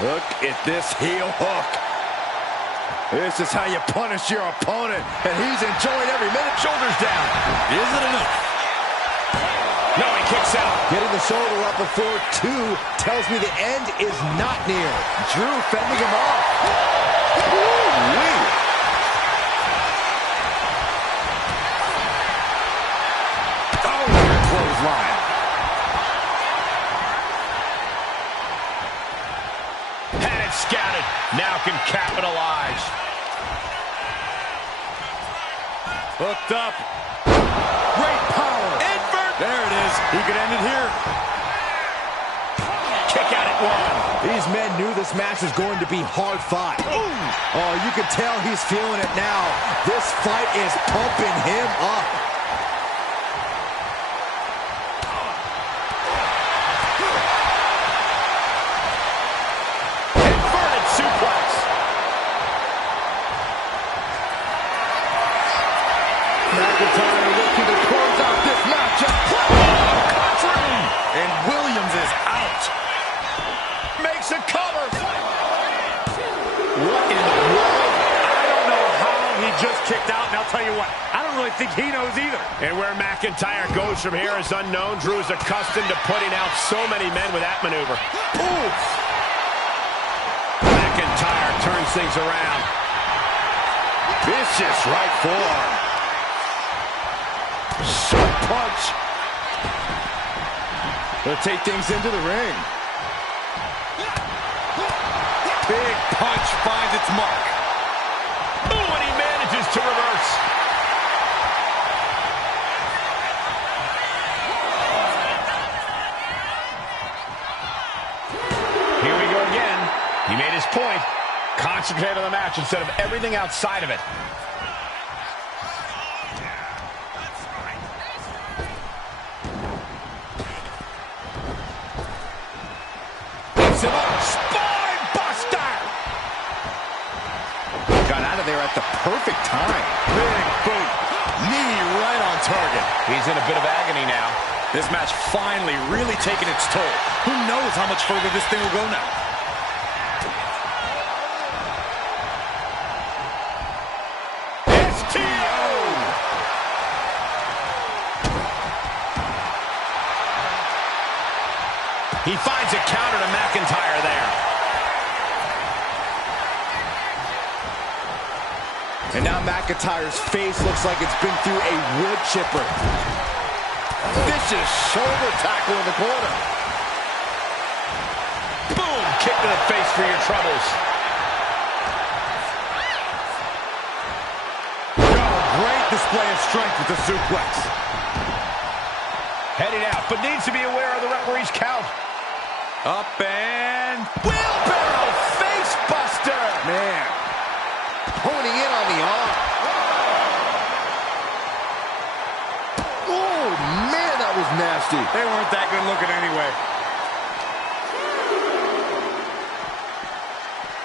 Look at this heel hook. This is how you punish your opponent, and he's enjoying every minute. Shoulders down. Is it enough? No, he kicks out. Getting the shoulder up before two tells me the end is not near. Drew fending him off. Woo-wee. Oh, what a clothesline. Had it scouted. Now can capitalize. Hooked up. Great power. Invert. There it is. He could end it here. Kick out at one. These men knew this match was going to be hard fought. Oh, you can tell he's feeling it now. This fight is pumping him up. Inverted suplex. McIntyre looking to close out this matchup. And Williams is out. Makes a cover. What in the world? I don't know how he just kicked out, and I'll tell you what, I don't really think he knows either. And where McIntyre goes from here is unknown. Drew's accustomed to putting out so many men with that maneuver. Ooh. McIntyre McIntyre turns things around. Vicious right forearm. Sharp punch. They'll take things into the ring. Big punch finds its mark. Ooh, and he manages to reverse. Here we go again. He made his point. Concentrate on the match instead of everything outside of it. Picks him up. Spine buster! Got out of there at the perfect time. Big boot. Knee right on target. He's in a bit of agony now. This match finally really taking its toll. Who knows how much further this thing will go now? He finds a counter to McIntyre there. And now McIntyre's face looks like it's been through a wood chipper. Vicious shoulder tackle in the corner. Boom! Kick to the face for your troubles. Great display of strength with the suplex. Heading out, but needs to be aware of the referee's count. Up and... Wheelbarrow face buster! Man, honing in on the arm. Oh, man, that was nasty. They weren't that good looking anyway.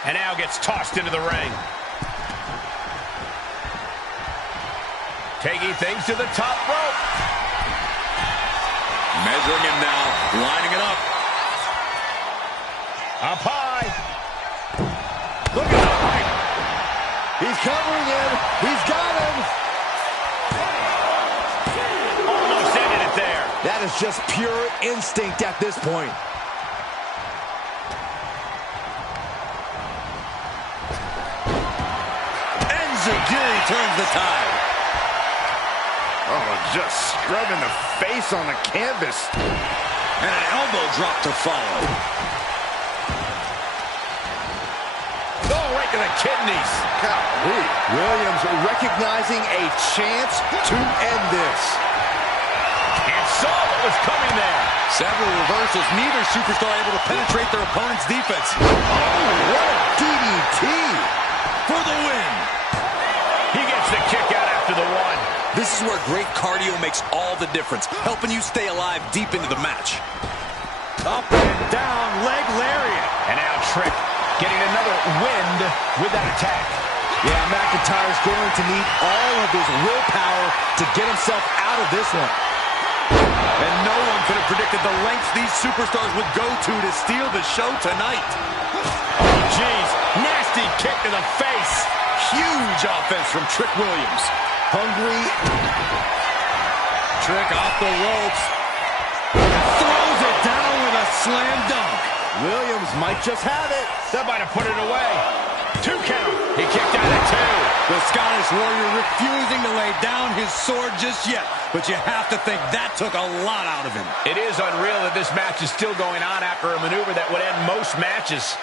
And now gets tossed into the ring. Taking things to the top rope. Measuring him now, lining it up. Up high. Look at that. He's covering him. He's got him. Almost ended it there. That is just pure instinct at this point. Enziguri turns the tide. Oh, just scrubbing the face on the canvas. And an elbow drop to follow. Oh, right to the kidneys. Golly. Williams recognizing a chance to end this. And saw what was coming there. Several reversals, neither superstar able to penetrate their opponent's defense. Oh, what a DDT. For the win. He gets the kick out after the one. This is where great cardio makes all the difference, helping you stay alive deep into the match. Up and down, leg lariat. And now Trick getting another wind with that attack. Yeah, McIntyre's going to need all of his willpower to get himself out of this one. And no one could have predicted the lengths these superstars would go to steal the show tonight. Oh, jeez. Nasty kick to the face. Huge offense from Trick Williams. Hungry. Trick off the ropes. Throws it down with a slam dunk. Williams might just have it. That might have put it away. 2 count. He kicked out at 2. The Scottish Warrior refusing to lay down his sword just yet. But you have to think that took a lot out of him. It is unreal that this match is still going on after a maneuver that would end most matches.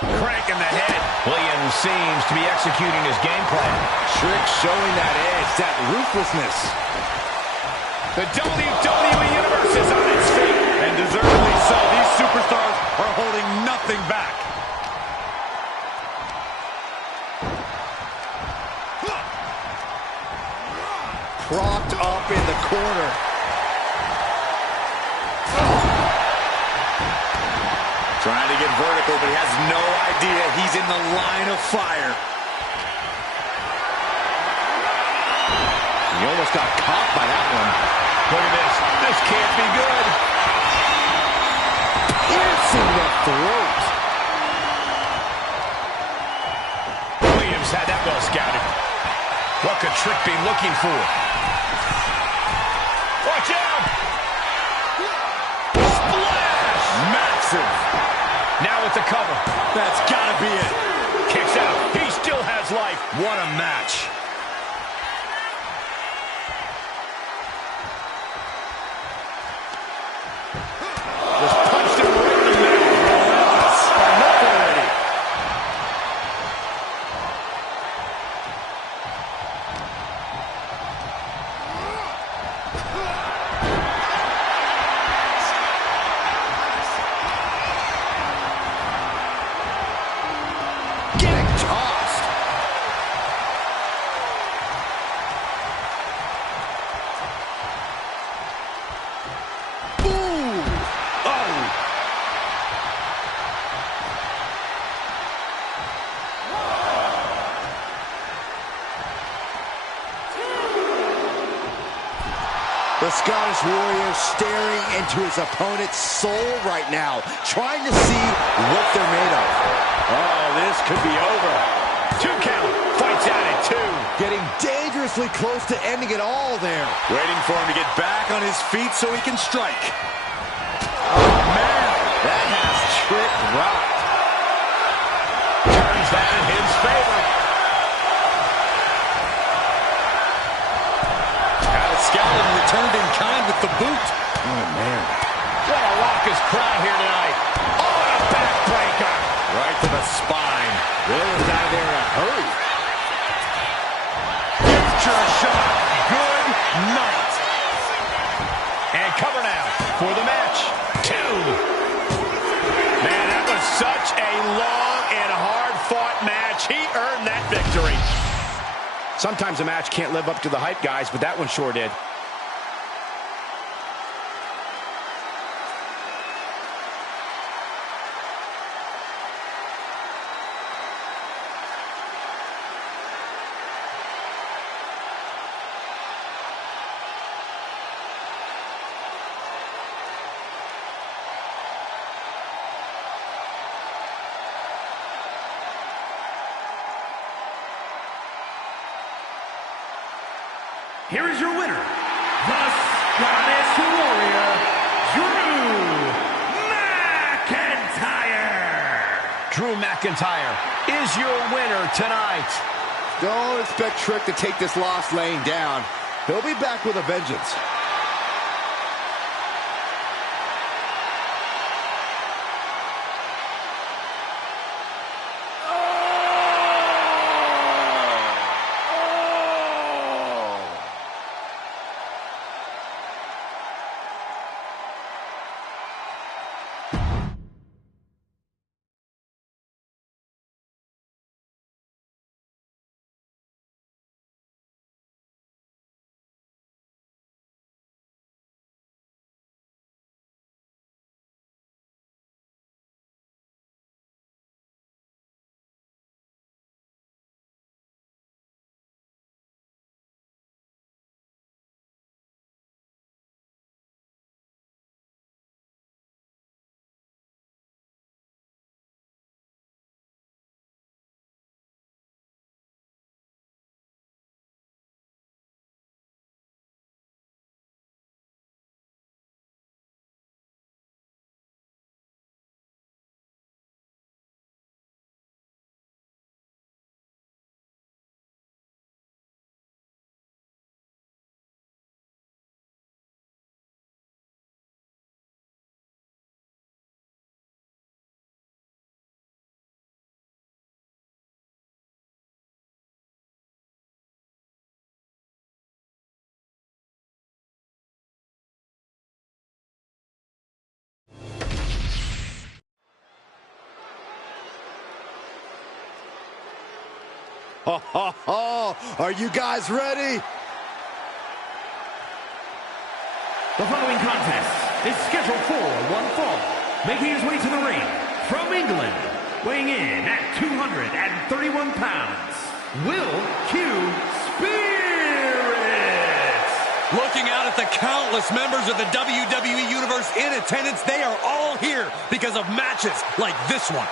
Crank in the head. Williams seems to be executing his game plan. Trick showing that edge, that ruthlessness. The WWE Universe is on its feet. And deservedly so. These superstars are holding nothing back. Propped up in the corner. Trying to get vertical, but he has no idea he's in the line of fire. He almost got caught by that one. Look at this. This can't be good. Piercing the throat. Williams had that well scouted. What could Trick be looking for? Watch out! Splash! Massive. Now with the cover. That's gotta be it. Kicks out. He still has life. What a match. Just punched him right in the mouth. Enough already. Getting tossed. Ooh. Oh. The Scottish Warrior staring into his opponent's soul right now, trying to see what they're made of. Oh, this could be over. 2 count. Fights out at 2. Getting dangerously close to ending it all there. Waiting for him to get back on his feet so he can strike. Oh, man, that has trick rocked. Turns that in his favor. Skeleton returned in kind with the boot. Oh, man. What a raucous crowd here tonight. Oh, and a backbreaker. Right to the spine. Will is out of there in a hurry. Future shot. Good night. And cover now for the match. 2. Man, that was such a long and hard-fought match. He earned that victory. Sometimes a match can't live up to the hype, guys, but that one sure did. Here is your winner, the Scottish Warrior, Drew McIntyre. Drew McIntyre is your winner tonight. Don't expect Trick to take this loss laying down. He'll be back with a vengeance. Are you guys ready? The following contest is scheduled for one fall, making his way to the ring from England, weighing in at 231 pounds, Will Q Spirit. Looking out at the countless members of the WWE Universe in attendance, they are all here because of matches like this one.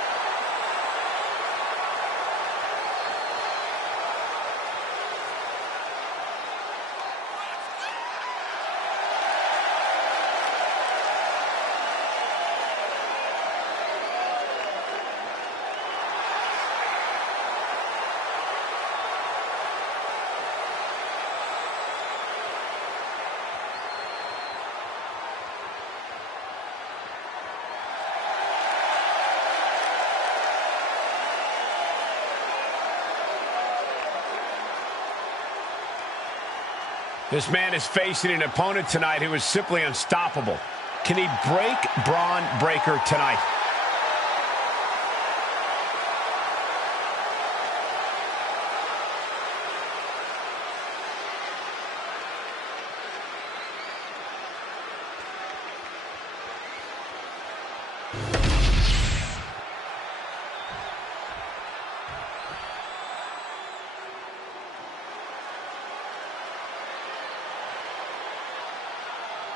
This man is facing an opponent tonight who is simply unstoppable. Can he break Braun Breaker tonight?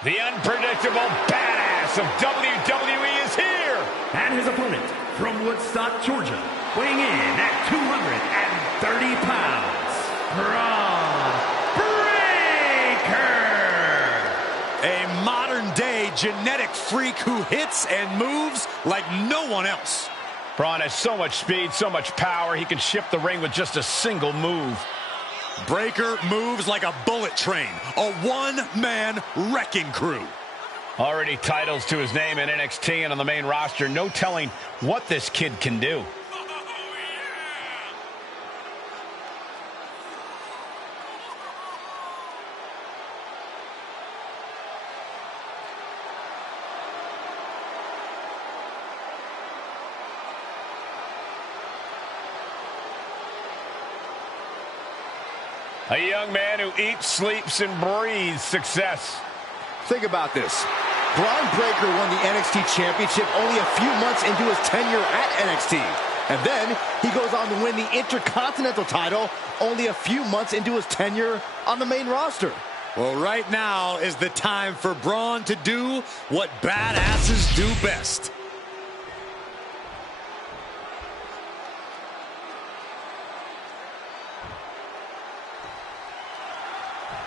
The unpredictable badass of WWE is here! And his opponent from Woodstock, Georgia, weighing in at 230 pounds, Braun Breaker! A modern-day genetic freak who hits and moves like no one else. Braun has so much speed, so much power, he can shift the ring with just a single move. Breaker moves like a bullet train, a one-man wrecking crew. Already titles to his name in NXT and on the main roster. No telling what this kid can do. A young man who eats, sleeps, and breathes success. Think about this. Braun Breaker won the NXT Championship only a few months into his tenure at NXT. And then he goes on to win the Intercontinental title only a few months into his tenure on the main roster. Well, right now is the time for Braun to do what badasses do best.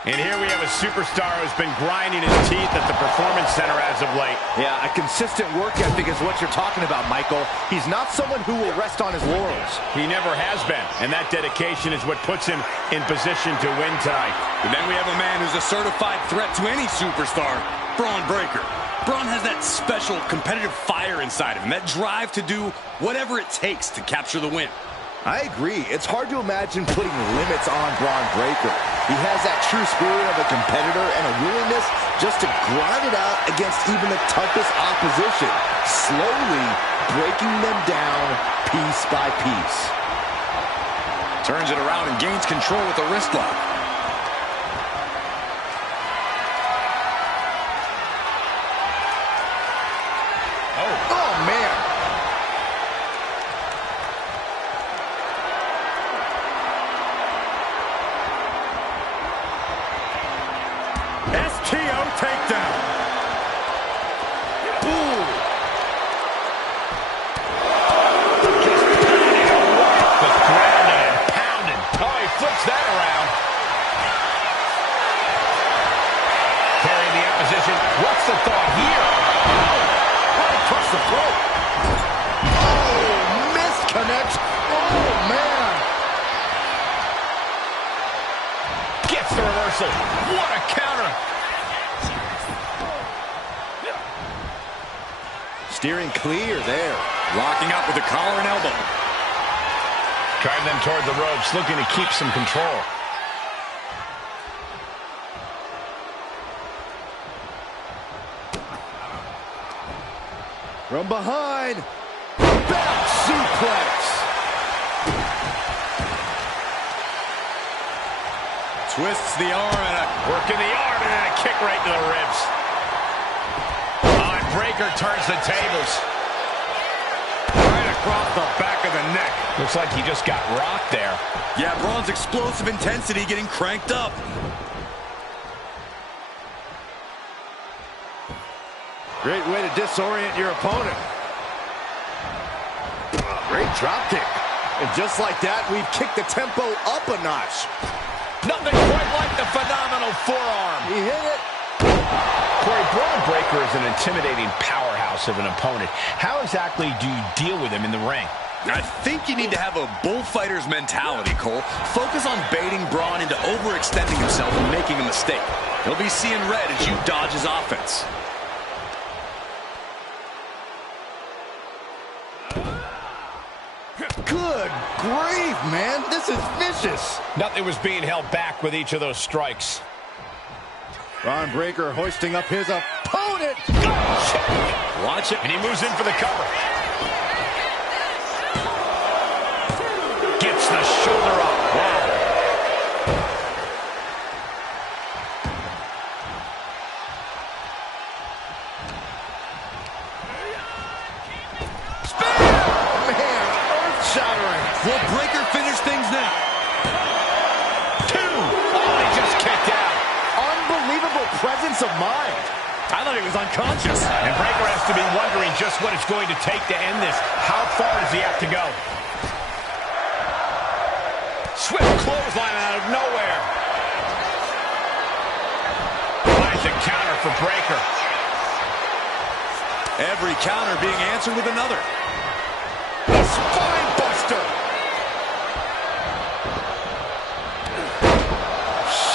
And here we have a superstar who's been grinding his teeth at the Performance Center as of late. Yeah, a consistent work ethic is what you're talking about, Michael. He's not someone who will rest on his laurels. He never has been, and that dedication is what puts him in position to win tonight. And then we have a man who's a certified threat to any superstar, Braun Breaker. Braun has that special competitive fire inside of him, that drive to do whatever it takes to capture the win. I agree. It's hard to imagine putting limits on Braun Breaker. He has that true spirit of a competitor and a willingness just to grind it out against even the toughest opposition, slowly breaking them down piece by piece. Turns it around and gains control with the wrist lock. Oh, man. STO takedown. Ooh. Just pounding away. Just grounding and pounding. Oh, he flips that around. Carrying the opposition. What's the thought here? Right across the throat. Oh, misconnect. Oh, man. Gets the reversal. What a counter. Steering clear there. Locking up with the collar and elbow. Driving them toward the ropes, looking to keep some control. From behind. Back suplex. Twists the arm and Working the arm and then a kick right to the ribs. Breaker turns the tables. right across the back of the neck. Looks like he just got rocked there. Yeah, Braun's explosive intensity getting cranked up. Great way to disorient your opponent. Great drop kick. And just like that, we've kicked the tempo up a notch. Nothing quite like the phenomenal forearm. He hit it. Corey, Braun Breaker is an intimidating powerhouse of an opponent. How exactly do you deal with him in the ring? I think you need to have a bullfighter's mentality, Cole. Focus on baiting Braun into overextending himself and making a mistake. He'll be seeing red as you dodge his offense. Good grief, man. This is vicious. Nothing was being held back with each of those strikes. Ron Breakker hoisting up his opponent. Watch it. And he moves in for the cover. Gets the shoulder up. Wow. Will Breakker finish things now? 2. Oh, he just kicked out. Unbelievable presence of mind. I thought he was unconscious. And Breakker has to be wondering just what it's going to take to end this. How far does he have to go? Swift clothesline out of nowhere. Finds a counter for Breakker. Every counter being answered with another. The spine buster.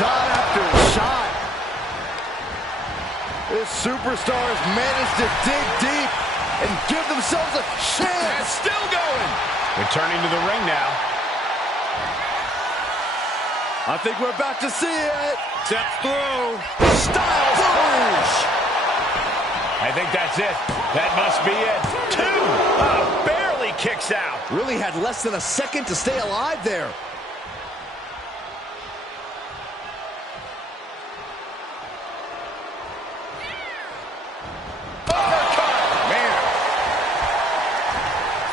Shot after shot. This superstar has managed to dig deep and give themselves a chance. It's still going. Returning to the ring now. I think we're about to see it. Step through. Styles flash. I think that's it. That must be it. 2. Barely kicks out. Really had less than a second to stay alive there.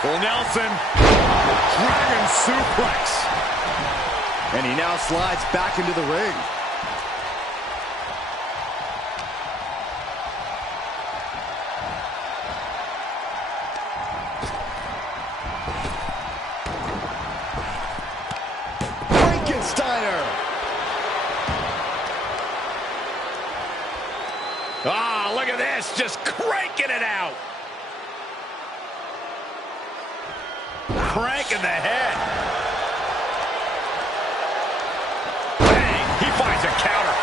Full Nelson. Dragon suplex. And he now slides back into the ring. Frankensteiner. Ah, look at this. Just cranking it out. Cranking the head. Bang! He finds a counter.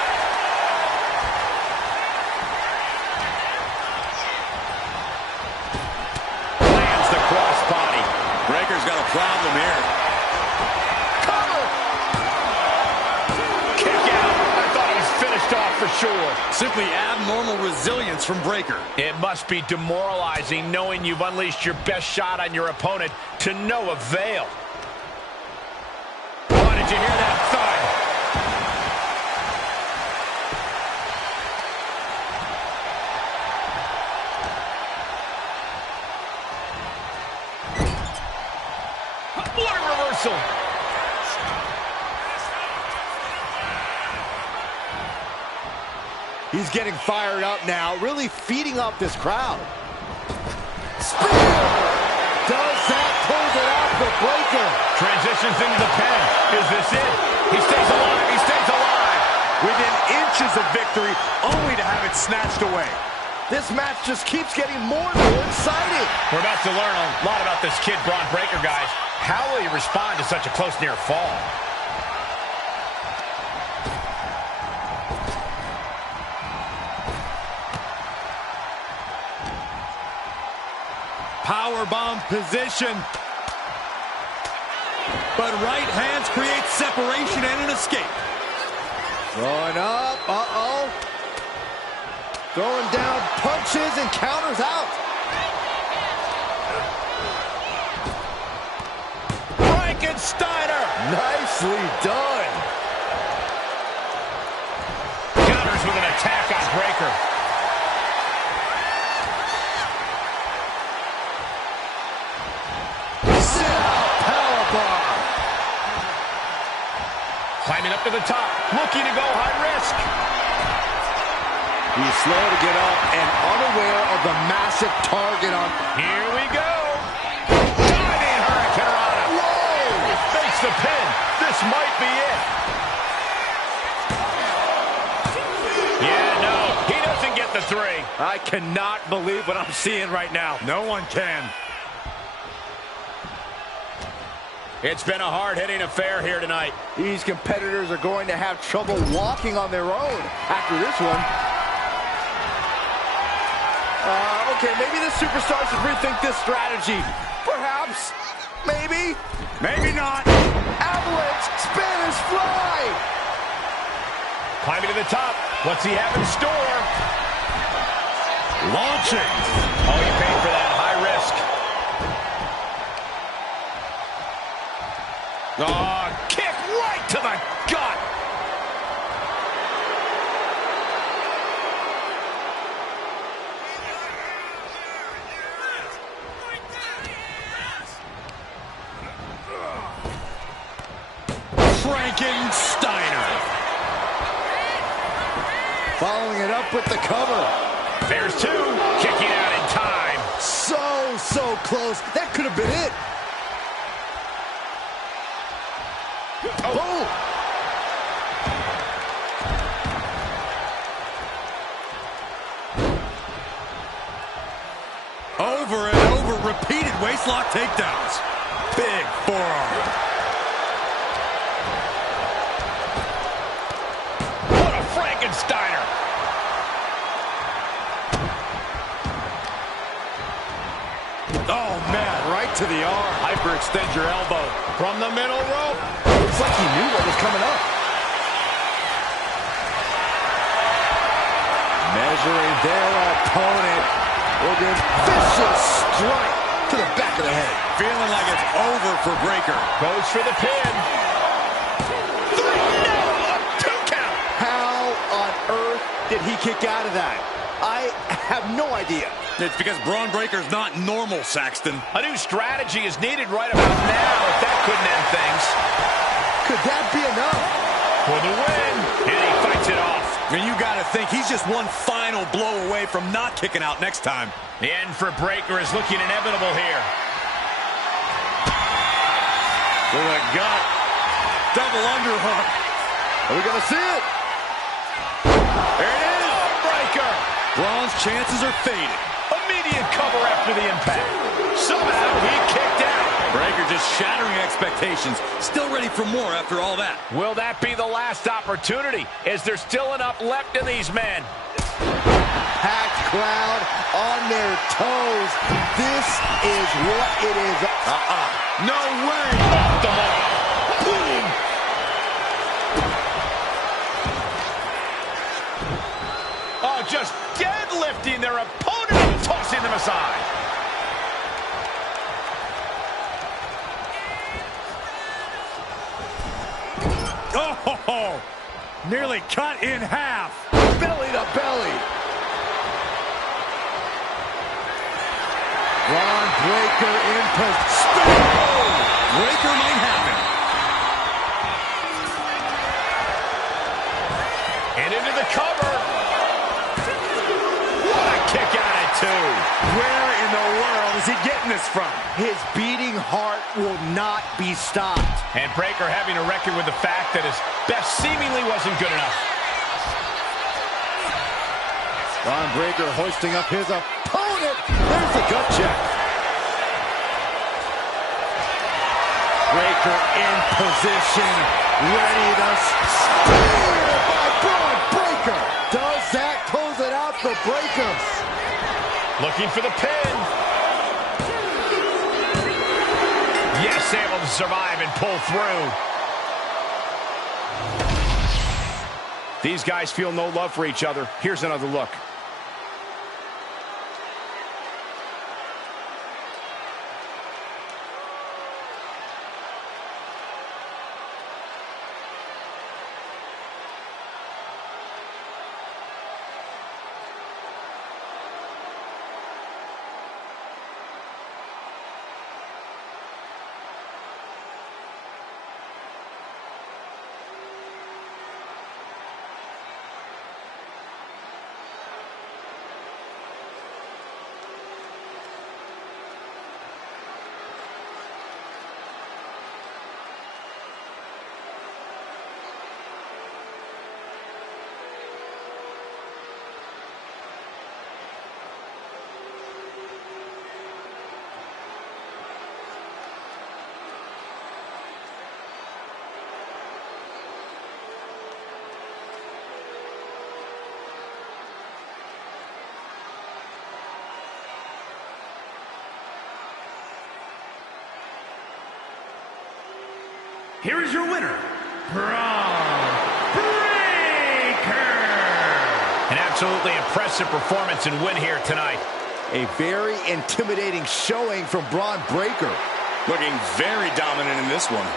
Lands the crossbody. Breakker's got a problem here. Cover! Kick out. I thought he was finished off for sure. Simply abnormal resilience from Breakker. It must be demoralizing knowing you've unleashed your best shot on your opponent to no avail. Oh, did you hear that thud? What a reversal. He's getting fired up now, really feeding up this crowd. Spear! Does that pull it off the Breakker? Transitions into the pen. Is this it? He stays alive. He stays alive. Within inches of victory, only to have it snatched away. This match just keeps getting more and more exciting. We're about to learn a lot about this kid, Braun Breakker, guys. How will he respond to such a close near fall? Powerbomb position. But right hands create separation and an escape. Throwing up. Uh-oh. Throwing down punches and counters out. Frankensteiner. Nicely done. Counters with an attack on Breakker. Climbing up to the top, looking to go high risk. He's slow to get up and unaware of the massive target on. Here we go. Diving Hurricanrana. Whoa! He fakes the pin. This might be it. Yeah, no, he doesn't get the 3. I cannot believe what I'm seeing right now. No one can. It's been a hard-hitting affair here tonight. These competitors are going to have trouble walking on their own after this one. Okay, maybe the superstars should rethink this strategy. Perhaps. Maybe. Maybe not. Avalanche, Spanish fly. Climbing to the top. What's he have in store? Launching. Oh, you paid for that. High risk. Oh, kick right to the gut. Frankensteiner. Following it up with the cover. There's two. Kicking out in time. So close. That could have been it. Oh. Over and over, repeated waistlock takedowns. Big forearm. What a Frankensteiner. Oh, man, right to the arm. Hyperextend your elbow. From the middle rope. Looks like he knew what was coming up. Measuring their opponent with a vicious strike to the back of the head. Feeling like it's over for Breakker. Goes for the pin. Three, no, a 2 count. How on earth did he kick out of that? I have no idea. It's because Braun Breaker's not normal, Saxton. A new strategy is needed right about now if that couldn't end things. Could that be enough? For the win. And he fights it off. And you got to think he's just one final blow away from not kicking out next time. The end for Breakker is looking inevitable here. To the gut. Double underhook. Are we going to see it? There it is. Oh, Breakker. Braun's chances are fading. Immediate cover after the impact. Somehow he kicked out. Breakker just shattering expectations. Still ready for more after all that. Will that be the last opportunity? Is there still enough left in these men? Packed crowd on their toes. This is what it is. No way. Off the mark. Boom. Oh, just deadlifting their opponent and tossing them aside. Oh, nearly cut in half. Belly to belly. Braun Breakker in position. Breakker might happen. And into the cover. What a kick out at two. Where in the world is he getting this from? His beating heart will not be stopped. And Breakker having a record with the fact that his best seemingly wasn't good enough. Braun Breakker hoisting up his opponent. There's the gut check. Breakker in position, ready to spear by Braun Breakker. Does that close it out for Breakker? Looking for the pin. Yes, able to survive and pull through. These guys feel no love for each other. Here's another look. Here is your winner, Braun Breakker. absolutely impressive performance and win here tonight. A very intimidating showing from Braun Breaker. Looking very dominant in this one.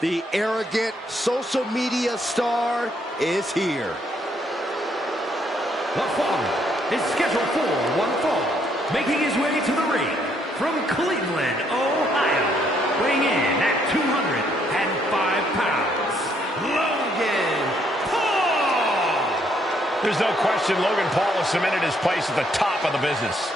The arrogant social media star is here. The following is scheduled for one fall, making his way to the ring from Cleveland, Ohio, weighing in at 205 pounds, Logan Paul! There's no question Logan Paul has cemented his place at the top of the business.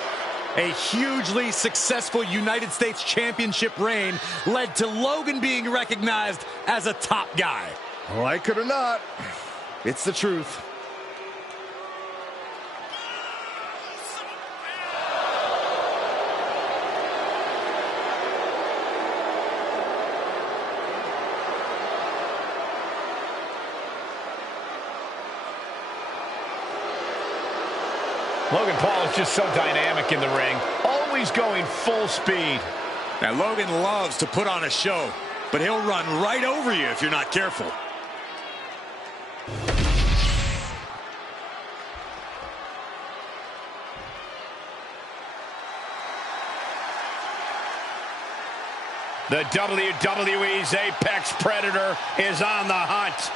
A hugely successful United States Championship reign led to Logan being recognized as a top guy. Like it or not, it's the truth. Logan Paul is just so dynamic in the ring, always going full speed. Now, Logan loves to put on a show, but he'll run right over you if you're not careful. The WWE's Apex Predator is on the hunt.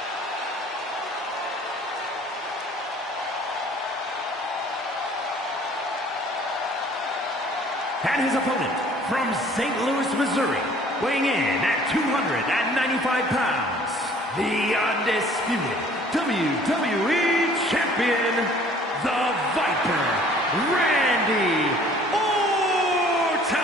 And his opponent from St. Louis, Missouri, weighing in at 295 pounds, the undisputed WWE Champion, the Viper, Randy Orton!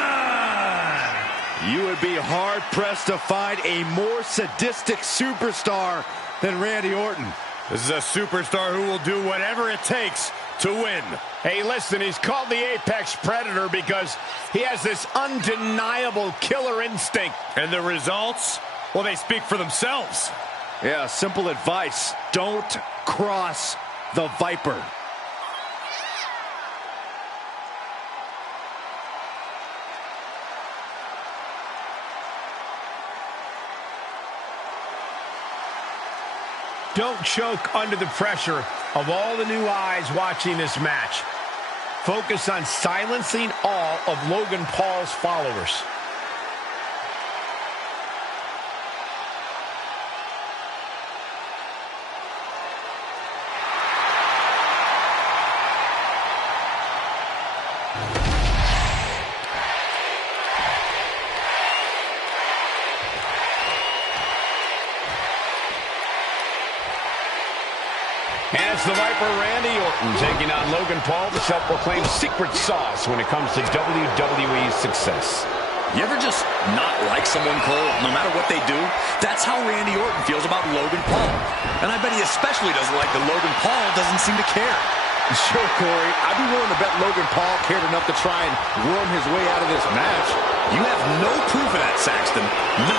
You would be hard-pressed to find a more sadistic superstar than Randy Orton. This is a superstar who will do whatever it takes to win. Hey, listen, he's called the Apex Predator because he has this undeniable killer instinct. And the results, well, they speak for themselves. Yeah, simple advice. Don't cross the Viper. Don't choke under the pressure of all the new eyes watching this match. Focus on silencing all of Logan Paul's followers. And it's the Viper Randy Orton taking on Logan Paul, the self-proclaimed secret sauce when it comes to WWE's success. You ever just not like someone, Cole, no matter what they do? That's how Randy Orton feels about Logan Paul. And I bet he especially doesn't like that Logan Paul doesn't seem to care. Sure, Corey. I'd be willing to bet Logan Paul cared enough to try and worm his way out of this match. You have no proof of that, Saxton. No.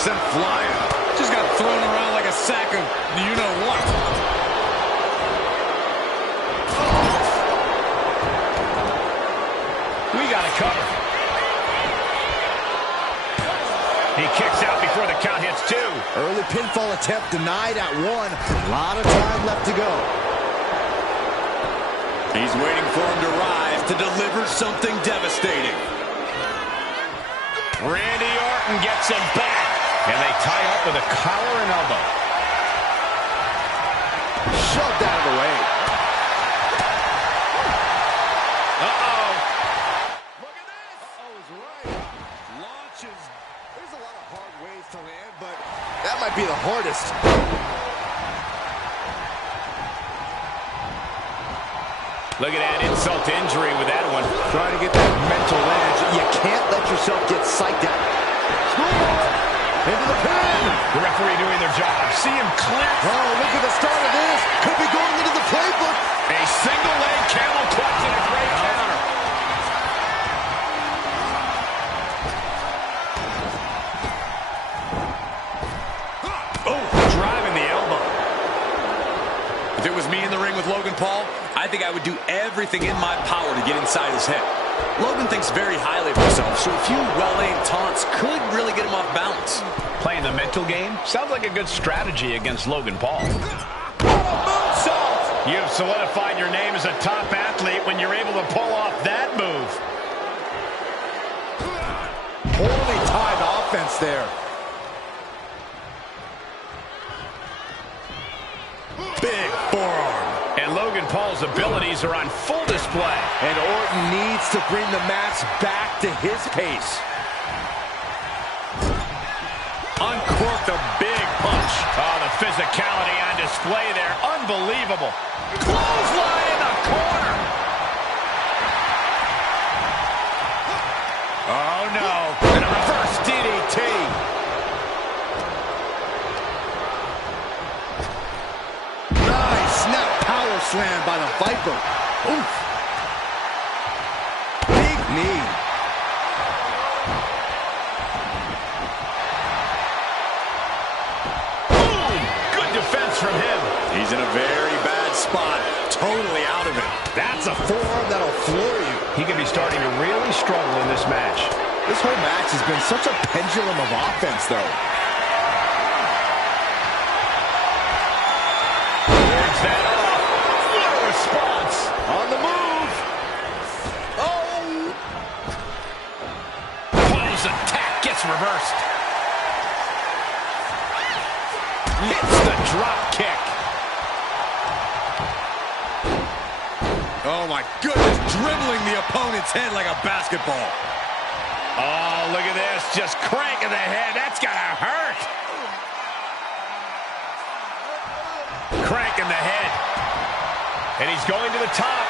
Sent flying. Just got thrown around like a sack of you-know-what. We got a cover. He kicks out before the count hits 2. Early pinfall attempt denied at 1. A lot of time left to go. He's waiting for him to rise to deliver something devastating. Randy Orton gets him back. And they tie up with a collar and elbow. Shoved out of the way. Uh-oh. Look at this. Uh-oh is right. Launches. There's a lot of hard ways to land, but that might be the hardest. Look at that insult to injury with that one. Trying to get that mental edge. You can't let yourself get psyched out. Into the pin. The referee doing their job. See him clear. Oh, look at the start of this. Could be going into the playbook. A single leg camel clutch and a great counter. Oh, driving the elbow. If it was me in the ring with Logan Paul, I think I would do everything in my power to get inside his head. Logan thinks very highly of himself, so a few well-aimed taunts could really get him off balance. Playing the mental game sounds like a good strategy against Logan Paul. You've solidified your name as a top athlete when you're able to pull off that move. Poorly timed offense there. Big forearm. And Logan Paul's abilities are on full display. And Orton needs to bring the match back to his pace. Uncorked a big punch. Oh, the physicality on display there. Unbelievable. Clothesline in the corner. Oh, no. And a reverse DDT. Nice snap power slam by the Viper. Oof. Big knee. Boom! Good defense from him. He's in a very bad spot. Totally out of it. That's a forearm that'll floor you. He could be starting to really struggle in this match. This whole match has been such a pendulum of offense, though. Wards that off. What a response. On the move. Oh! Paul's attack gets reversed. Hits the drop kick. Oh, my goodness. Dribbling the opponent's head like a basketball. Oh, look at this. Just cranking the head. That's got to hurt. Cranking the head. And he's going to the top.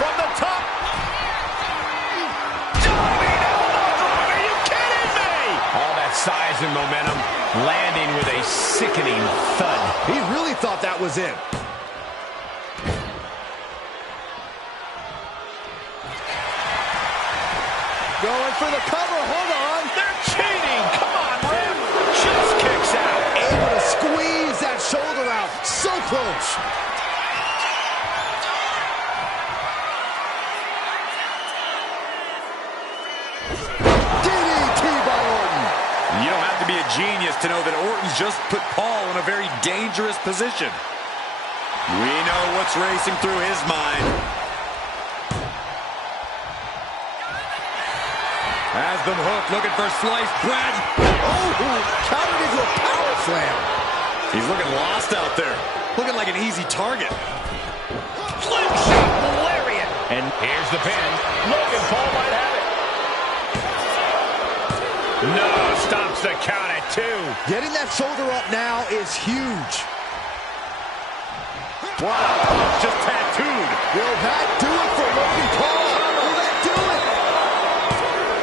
From the top. Diving elbow drop. Are you kidding me? All that size and momentum landing with a sickening thud. He really thought that was it. Going for the cover. Hold on. They're cheating. Come on, Ref. Just kicks out. Able to squeeze So close. DDT by Orton. You don't have to be a genius to know that Orton's just put Paul in a very dangerous position. We know what's racing through his mind. Has them hooked, looking for sliced bread. Oh, countered into a power slam. He's looking lost out there. Looking like an easy target. Slingshot lariat. And here's the pin. Logan Paul might have it. No, stops the count at 2. Getting that shoulder up now is huge. What a punch, just tattooed. Will that do it for Logan Paul? Will that do it?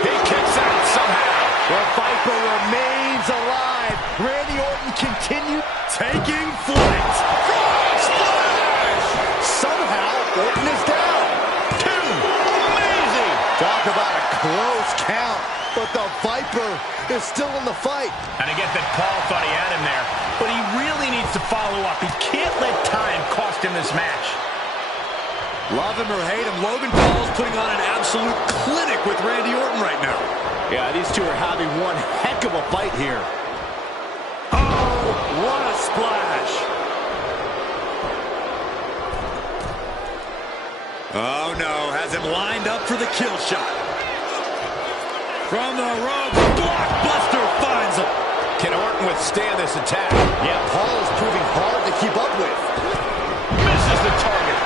He kicks out somehow. The Viper remains alive. Randy Orton continued Taking flight. Splash! Somehow, Orton is down. 2. Amazing. Talk about a close count, but the Viper is still in the fight. And I get that Paul thought he had him there, but he really needs to follow up. He can't let time cost him this match. Love him or hate him, Logan Paul's putting on an absolute clinic with Randy Orton right now. Yeah, these two are having one heck of a fight here. Oh, what a splash. Oh, no, has him lined up for the kill shot. From the ropes, Blockbuster finds him. Can Orton withstand this attack? Yeah, Paul is proving hard to keep up with. Misses the target.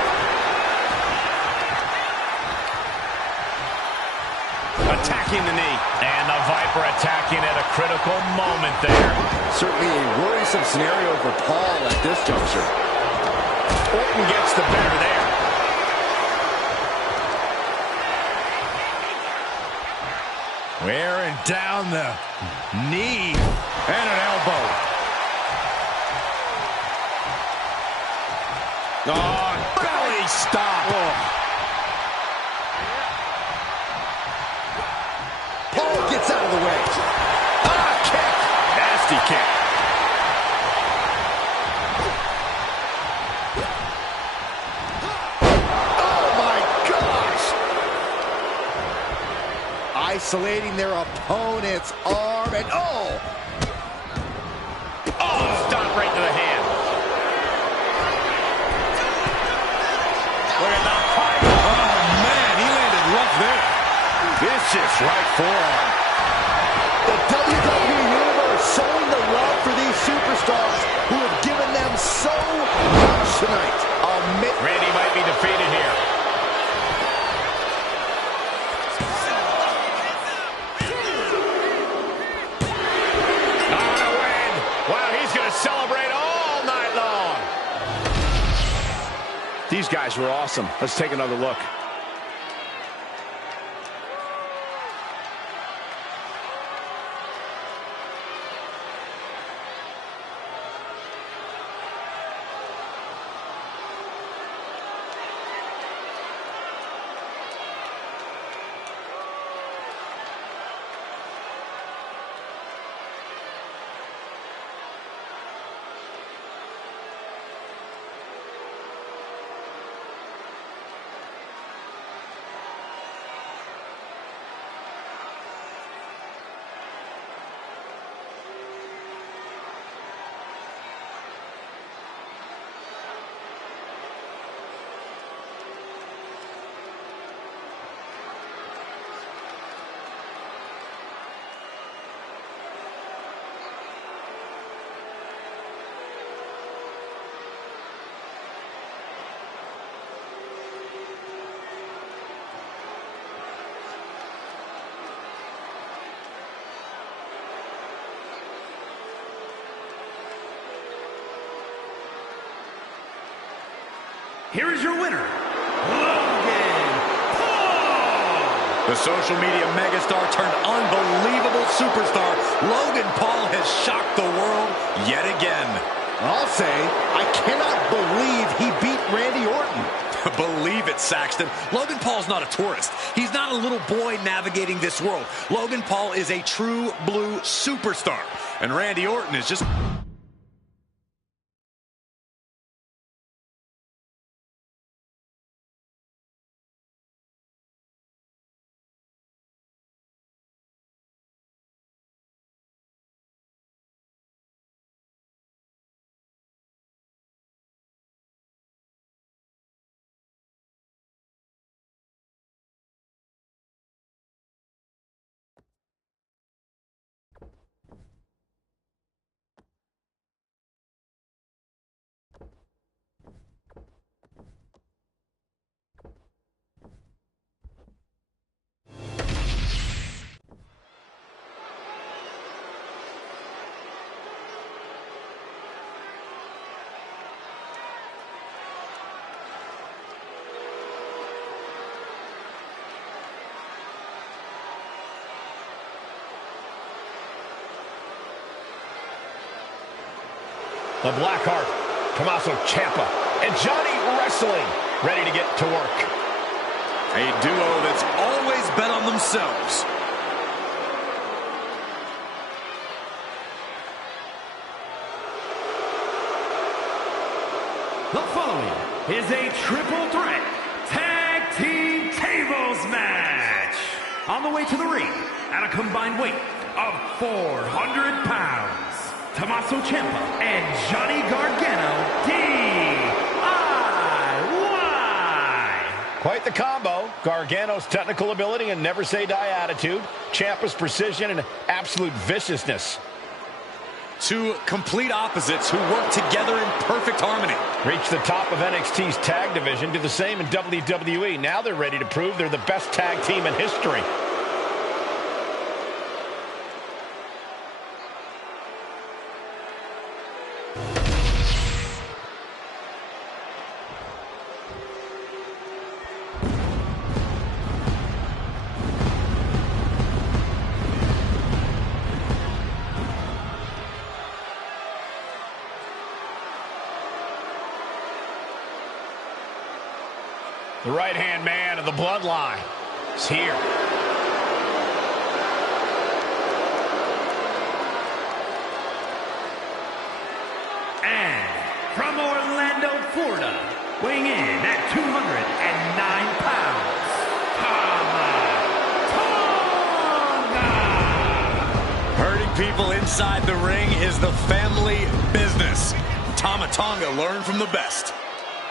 Attacking the knee. And the Viper attacking at a critical moment there. Certainly a worrisome scenario for Paul at this juncture. Orton gets the better there. Wearing down the knee and an elbow. Oh, belly stop. Oh. Paul gets out of the way. Kick. Nasty kick. Oh my gosh! Isolating their opponent's arm and oh! Oh, stop right to the hand. Look at the fight. Oh, man, he landed rough there. Vicious right forearm. The WWE Universe showing the love for these superstars who have given them so much tonight. Randy might be defeated here. On a win. Wow, he's going to celebrate all night long. These guys were awesome. Let's take another look. Here is your winner, Logan Paul. The social media megastar turned unbelievable superstar, Logan Paul has shocked the world yet again. I'll say, I cannot believe he beat Randy Orton. Believe it, Saxton. Logan Paul's not a tourist. He's not a little boy navigating this world. Logan Paul is a true blue superstar. And Randy Orton is just... The Blackheart, Tommaso Ciampa, and Johnny Wrestling ready to get to work. A duo that's always bet on themselves. The following is a triple threat tag team tables match. On the way to the ring at a combined weight of 400 pounds, Tommaso Ciampa and Johnny Gargano, DIY. Quite the combo. Gargano's technical ability and never say die attitude. Ciampa's precision and absolute viciousness. Two complete opposites who work together in perfect harmony. Reached the top of NXT's tag division, do the same in WWE. Now they're ready to prove they're the best tag team in history. The right-hand man of the bloodline is here. And from Orlando, Florida, weighing in at 209 pounds, Tama Tonga. Hurting people inside the ring is the family business. Tama Tonga learned from the best.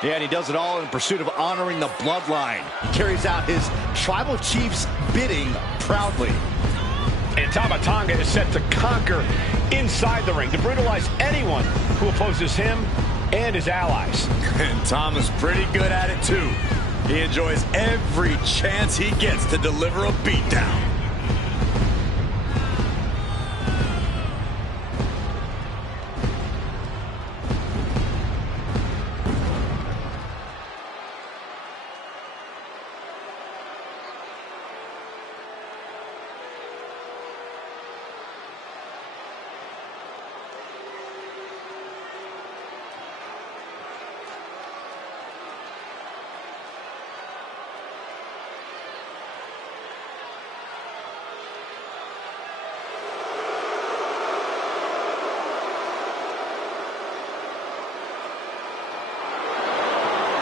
Yeah, and he does it all in pursuit of honoring the bloodline. He carries out his tribal chief's bidding proudly. And Tama Tonga is set to conquer inside the ring, to brutalize anyone who opposes him and his allies. And Tama's pretty good at it, too. He enjoys every chance he gets to deliver a beatdown.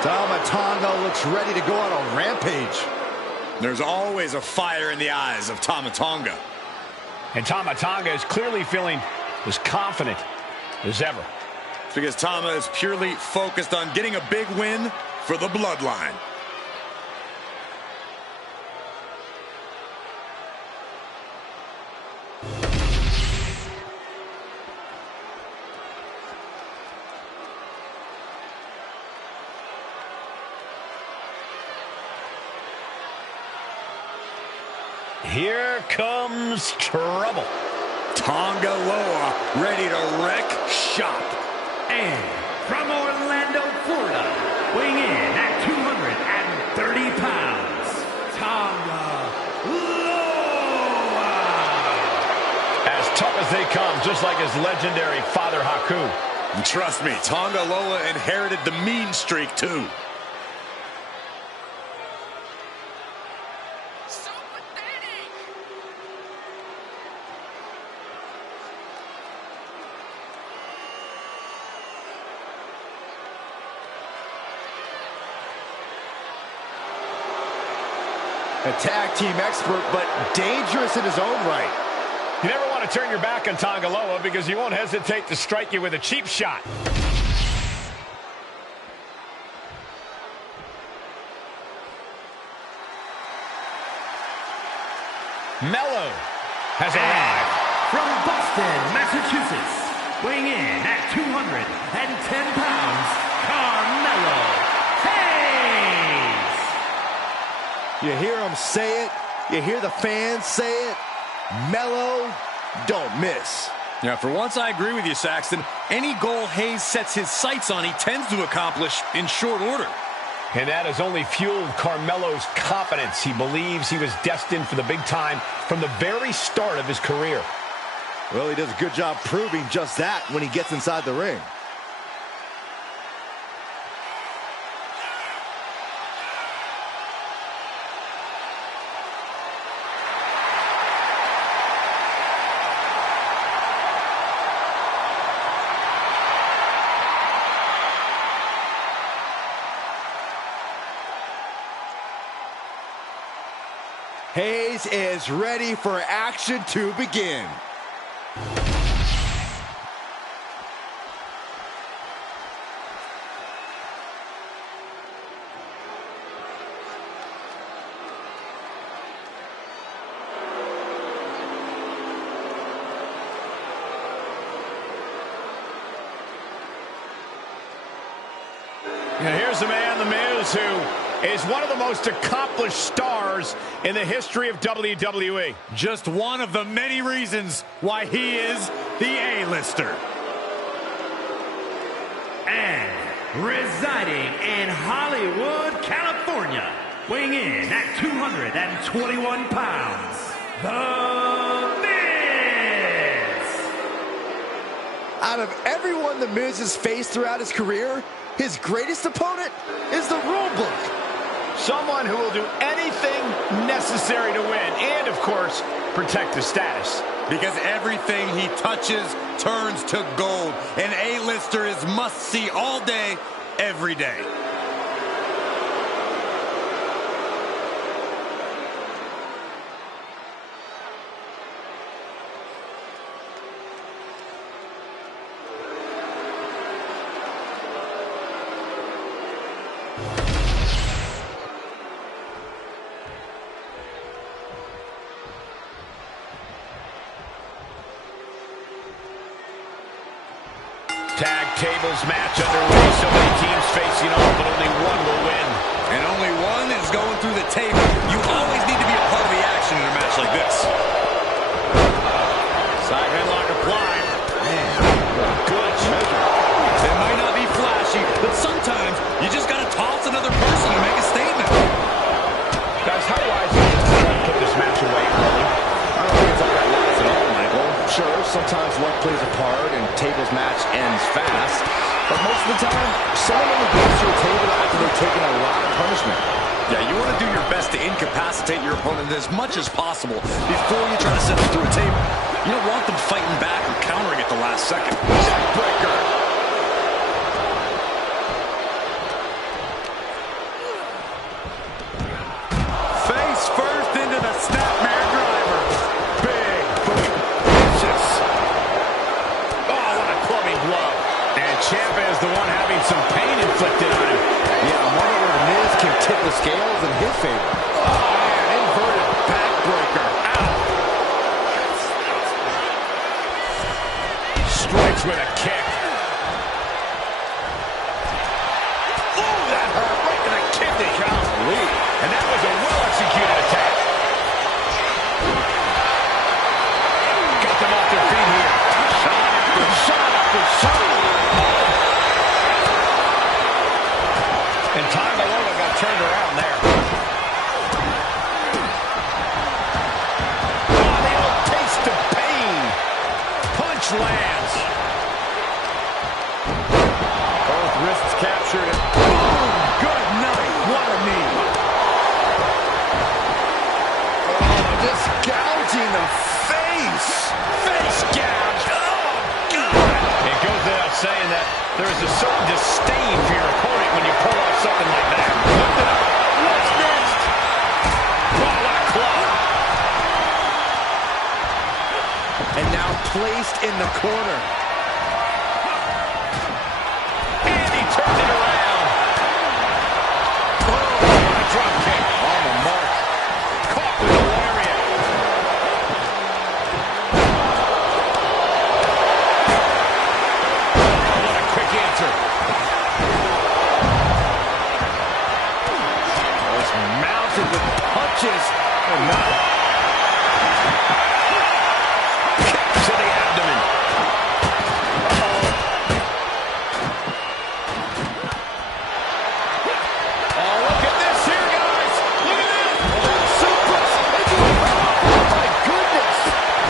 Tama Tonga looks ready to go on a rampage. There's always a fire in the eyes of Tama Tonga. And Tama Tonga is clearly feeling as confident as ever. It's because Tama is purely focused on getting a big win for the bloodline. Here comes trouble. Tonga Loa ready to wreck shop. And from Orlando, Florida, weighing in at 230 pounds, Tonga Loa. As tough as they come, just like his legendary father Haku. And trust me, Tonga Loa inherited the mean streak too. A tag team expert, but dangerous in his own right. You never want to turn your back on Tonga Loa because he won't hesitate to strike you with a cheap shot. Mello has arrived. From Boston, Massachusetts, weighing in at 210 pounds, Carmelo. You hear him say it. You hear the fans say it. Mello, don't miss. Yeah, for once I agree with you, Saxton. Any goal Hayes sets his sights on, he tends to accomplish in short order. And that has only fueled Carmelo's confidence. He believes he was destined for the big time from the very start of his career. Well, he does a good job proving just that when he gets inside the ring. Hayes is ready for action to begin. And here's the man, The Miz, who is one of the most accomplished stars in the history of WWE. Just one of the many reasons why he is the A-lister. And residing in Hollywood, California, weighing in at 221 pounds, The Miz! Out of everyone The Miz has faced throughout his career, his greatest opponent is the rule book. Someone who will do anything necessary to win and, of course, protect his status. Because everything he touches turns to gold. An A-lister is must-see all day, every day. Tag tables match underway. So many teams facing off, but only one will win. And only one is going through the table. You always need to be a part of the action in a match like this. Side headlock applied. Man, good measure. It might not be flashy, but sometimes you just got to toss another person to make a statement. Guys, how wise is it to put this match away early? I don't think it's all that wise at all, Michael. Sure, sometimes luck plays a part and tables match ends fast, but most of the time, someone only goes to a table after they've taken a lot of punishment. Yeah, you want to do your best to incapacitate your opponent as much as possible before you try to send them through a table. You don't want them fighting back or countering at the last second. Neckbreaker. Face first into the snapmare driver. Big boot. Vicious. Oh, what a clubbing blow. And Ciampa is the one having some pain inflicted on him. Yeah, I'm wondering where Miz can tip the scales in his favor. Oh, man, inverted backbreaker. Ow. Strikes with a kick. Oh, that hurt right in the kidney. Golly. And that was a well-executed attack. Got them off their feet here. Shot after shot after shot. And Time Malone got turned around there. Oh, the old taste of pain. Punch lands. Both wrists captured. And boom! Good night. What a knee. Oh, just gouging the face. Face gouge. Oh, God. It goes without saying that there is a certain disdain for your opponent when you pull off something like that. Lift it up. What's next? Oh, what a claw. And now placed in the corner. And he turned it around. Oh, what a drop kick. On the mark. Caught with a lariat. Oh, what a quick answer. Was mounted with punches. Oh, no. Kick to the abdomen. Oh, look at this here, guys. Look at this. Suplex. Oh, my goodness.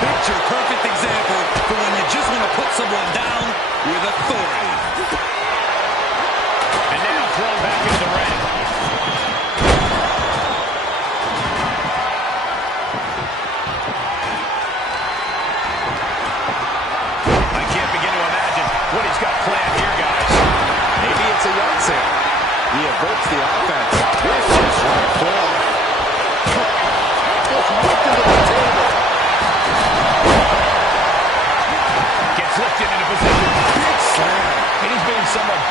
Picture perfect example for when you just want to put someone down with authority. And now thrown back into the ring. I can't begin to imagine what he's got planned here, guys. Maybe it's a yard sale. He averts the offense. This is right claw.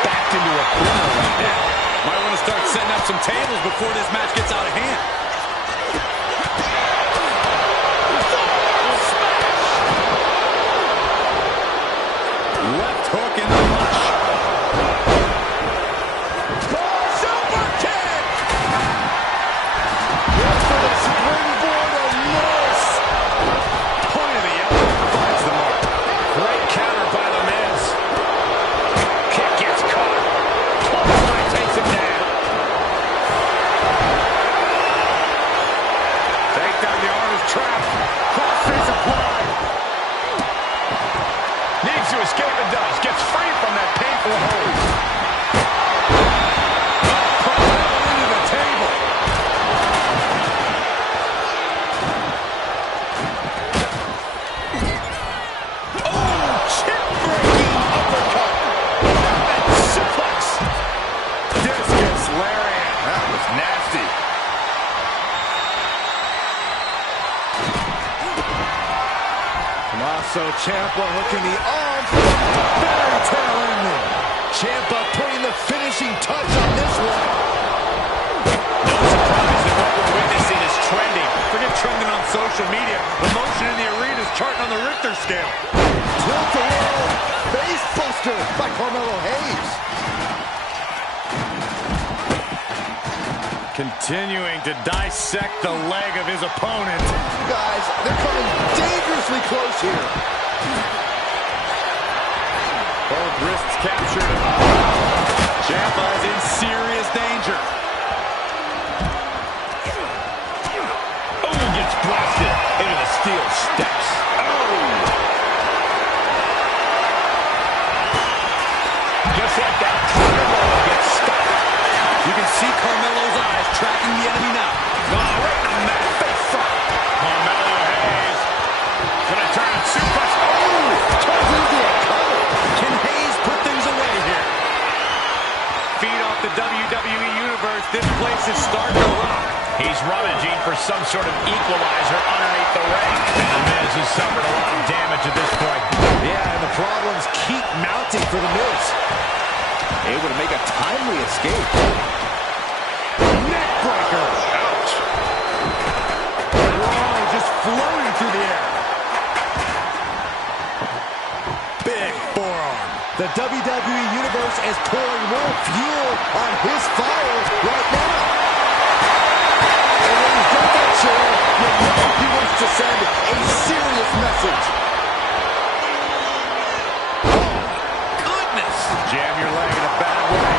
backed into a corner right now. Might want to start setting up some tables before this match gets out of hand. Left hook in the rush. Super kick! Look for the springboard of Miz. Point of the elbow finds the mark. Great counter by the Miz. Kick gets caught. Clothesline takes him down. Take down the arm is trapped. Crossface applied. Needs to escape and does. Gets free from that painful hold. Into the table. Oh, chin-breaking uppercut. And suplex. Discus lariat. That was nasty. Tommaso Ciampa hooking the arm for the fairy tale ending. Ciampa putting the finishing touch on this one. No surprise that what we're witnessing is trending. Forget trending on social media. The motion in the arena is charting on the Richter scale. Tilt-a-whirl face buster by Carmelo Hayes. Continuing to dissect the leg of his opponent. Guys, they're coming dangerously close here. Both wrists captured. Ciampa is in serious danger. Oh, gets blasted into the steel steps. Oh! Just like that, Carmelo gets stuck. You can see Carmelo's eyes tracking the enemy now. Oh, right in the mat, face front. Carmelo Hayes gonna turn and suplex. Oh! Turns into a cover. Can Hayes put things away here? Feed off the WWE Universe. This place is starting to rock. He's rummaging for some sort of equalizer underneath the ring. And the Miz has suffered a lot of damage at this point. Yeah, and the problems keep mounting for the Miz. Able to make a timely escape. Neckbreaker. Ouch. Whoa, just floating through the air. Big forearm. The WWE Universe is pouring more fuel on his fire right now. And when he's got that chair, you know he wants to send a serious message. Goodness. Jam your leg in a bad way.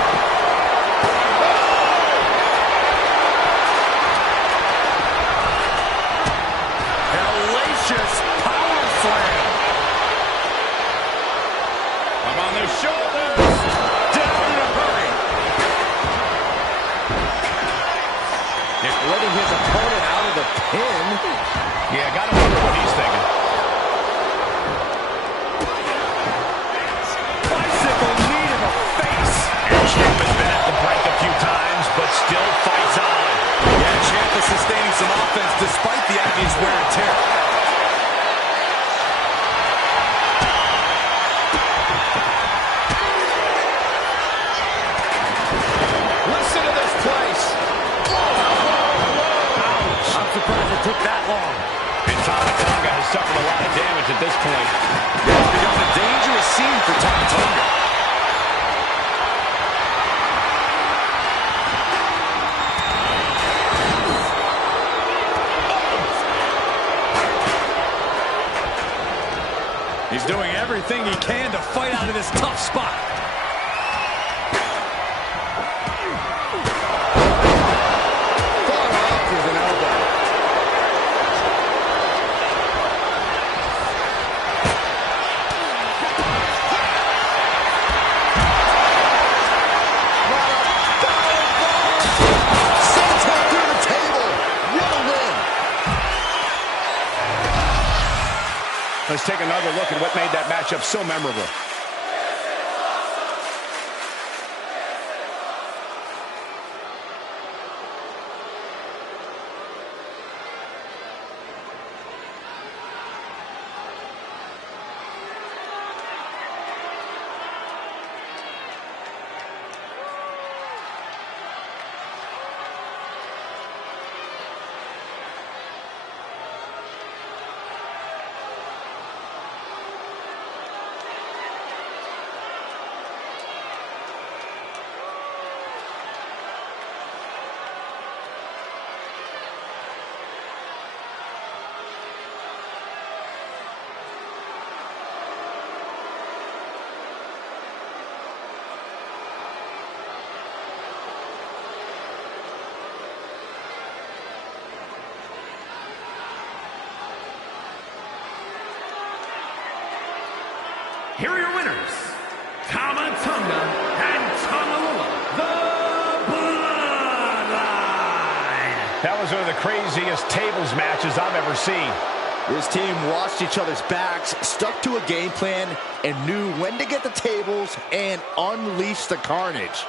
Hellacious power slam. Up on their shoulders. Down in a hurry. It's letting his opponent out of the pin. Yeah, gotta wonder what he's thinking. Bicycle knee to the face. And Ciampa's been at the break a few times, but still fights on. Yeah, Ciampa sustaining some offense despite the Aggies' wear and tear. Listen to this place. Ouch. I'm surprised it took that long. And Tama Tonga has suffered a lot of damage at this point. It's become a dangerous scene for Tama Tonga. He's doing everything he can to fight out of this tough spot. Far off is an elbow. Senton through the table. What a win. Let's take another look at what made that matchup so memorable. here are your winners, Tama Tonga and Tongalua, the Bloodline. That was one of the craziest tables matches I've ever seen. This team watched each other's backs, stuck to a game plan, and knew when to get the tables and unleash the carnage.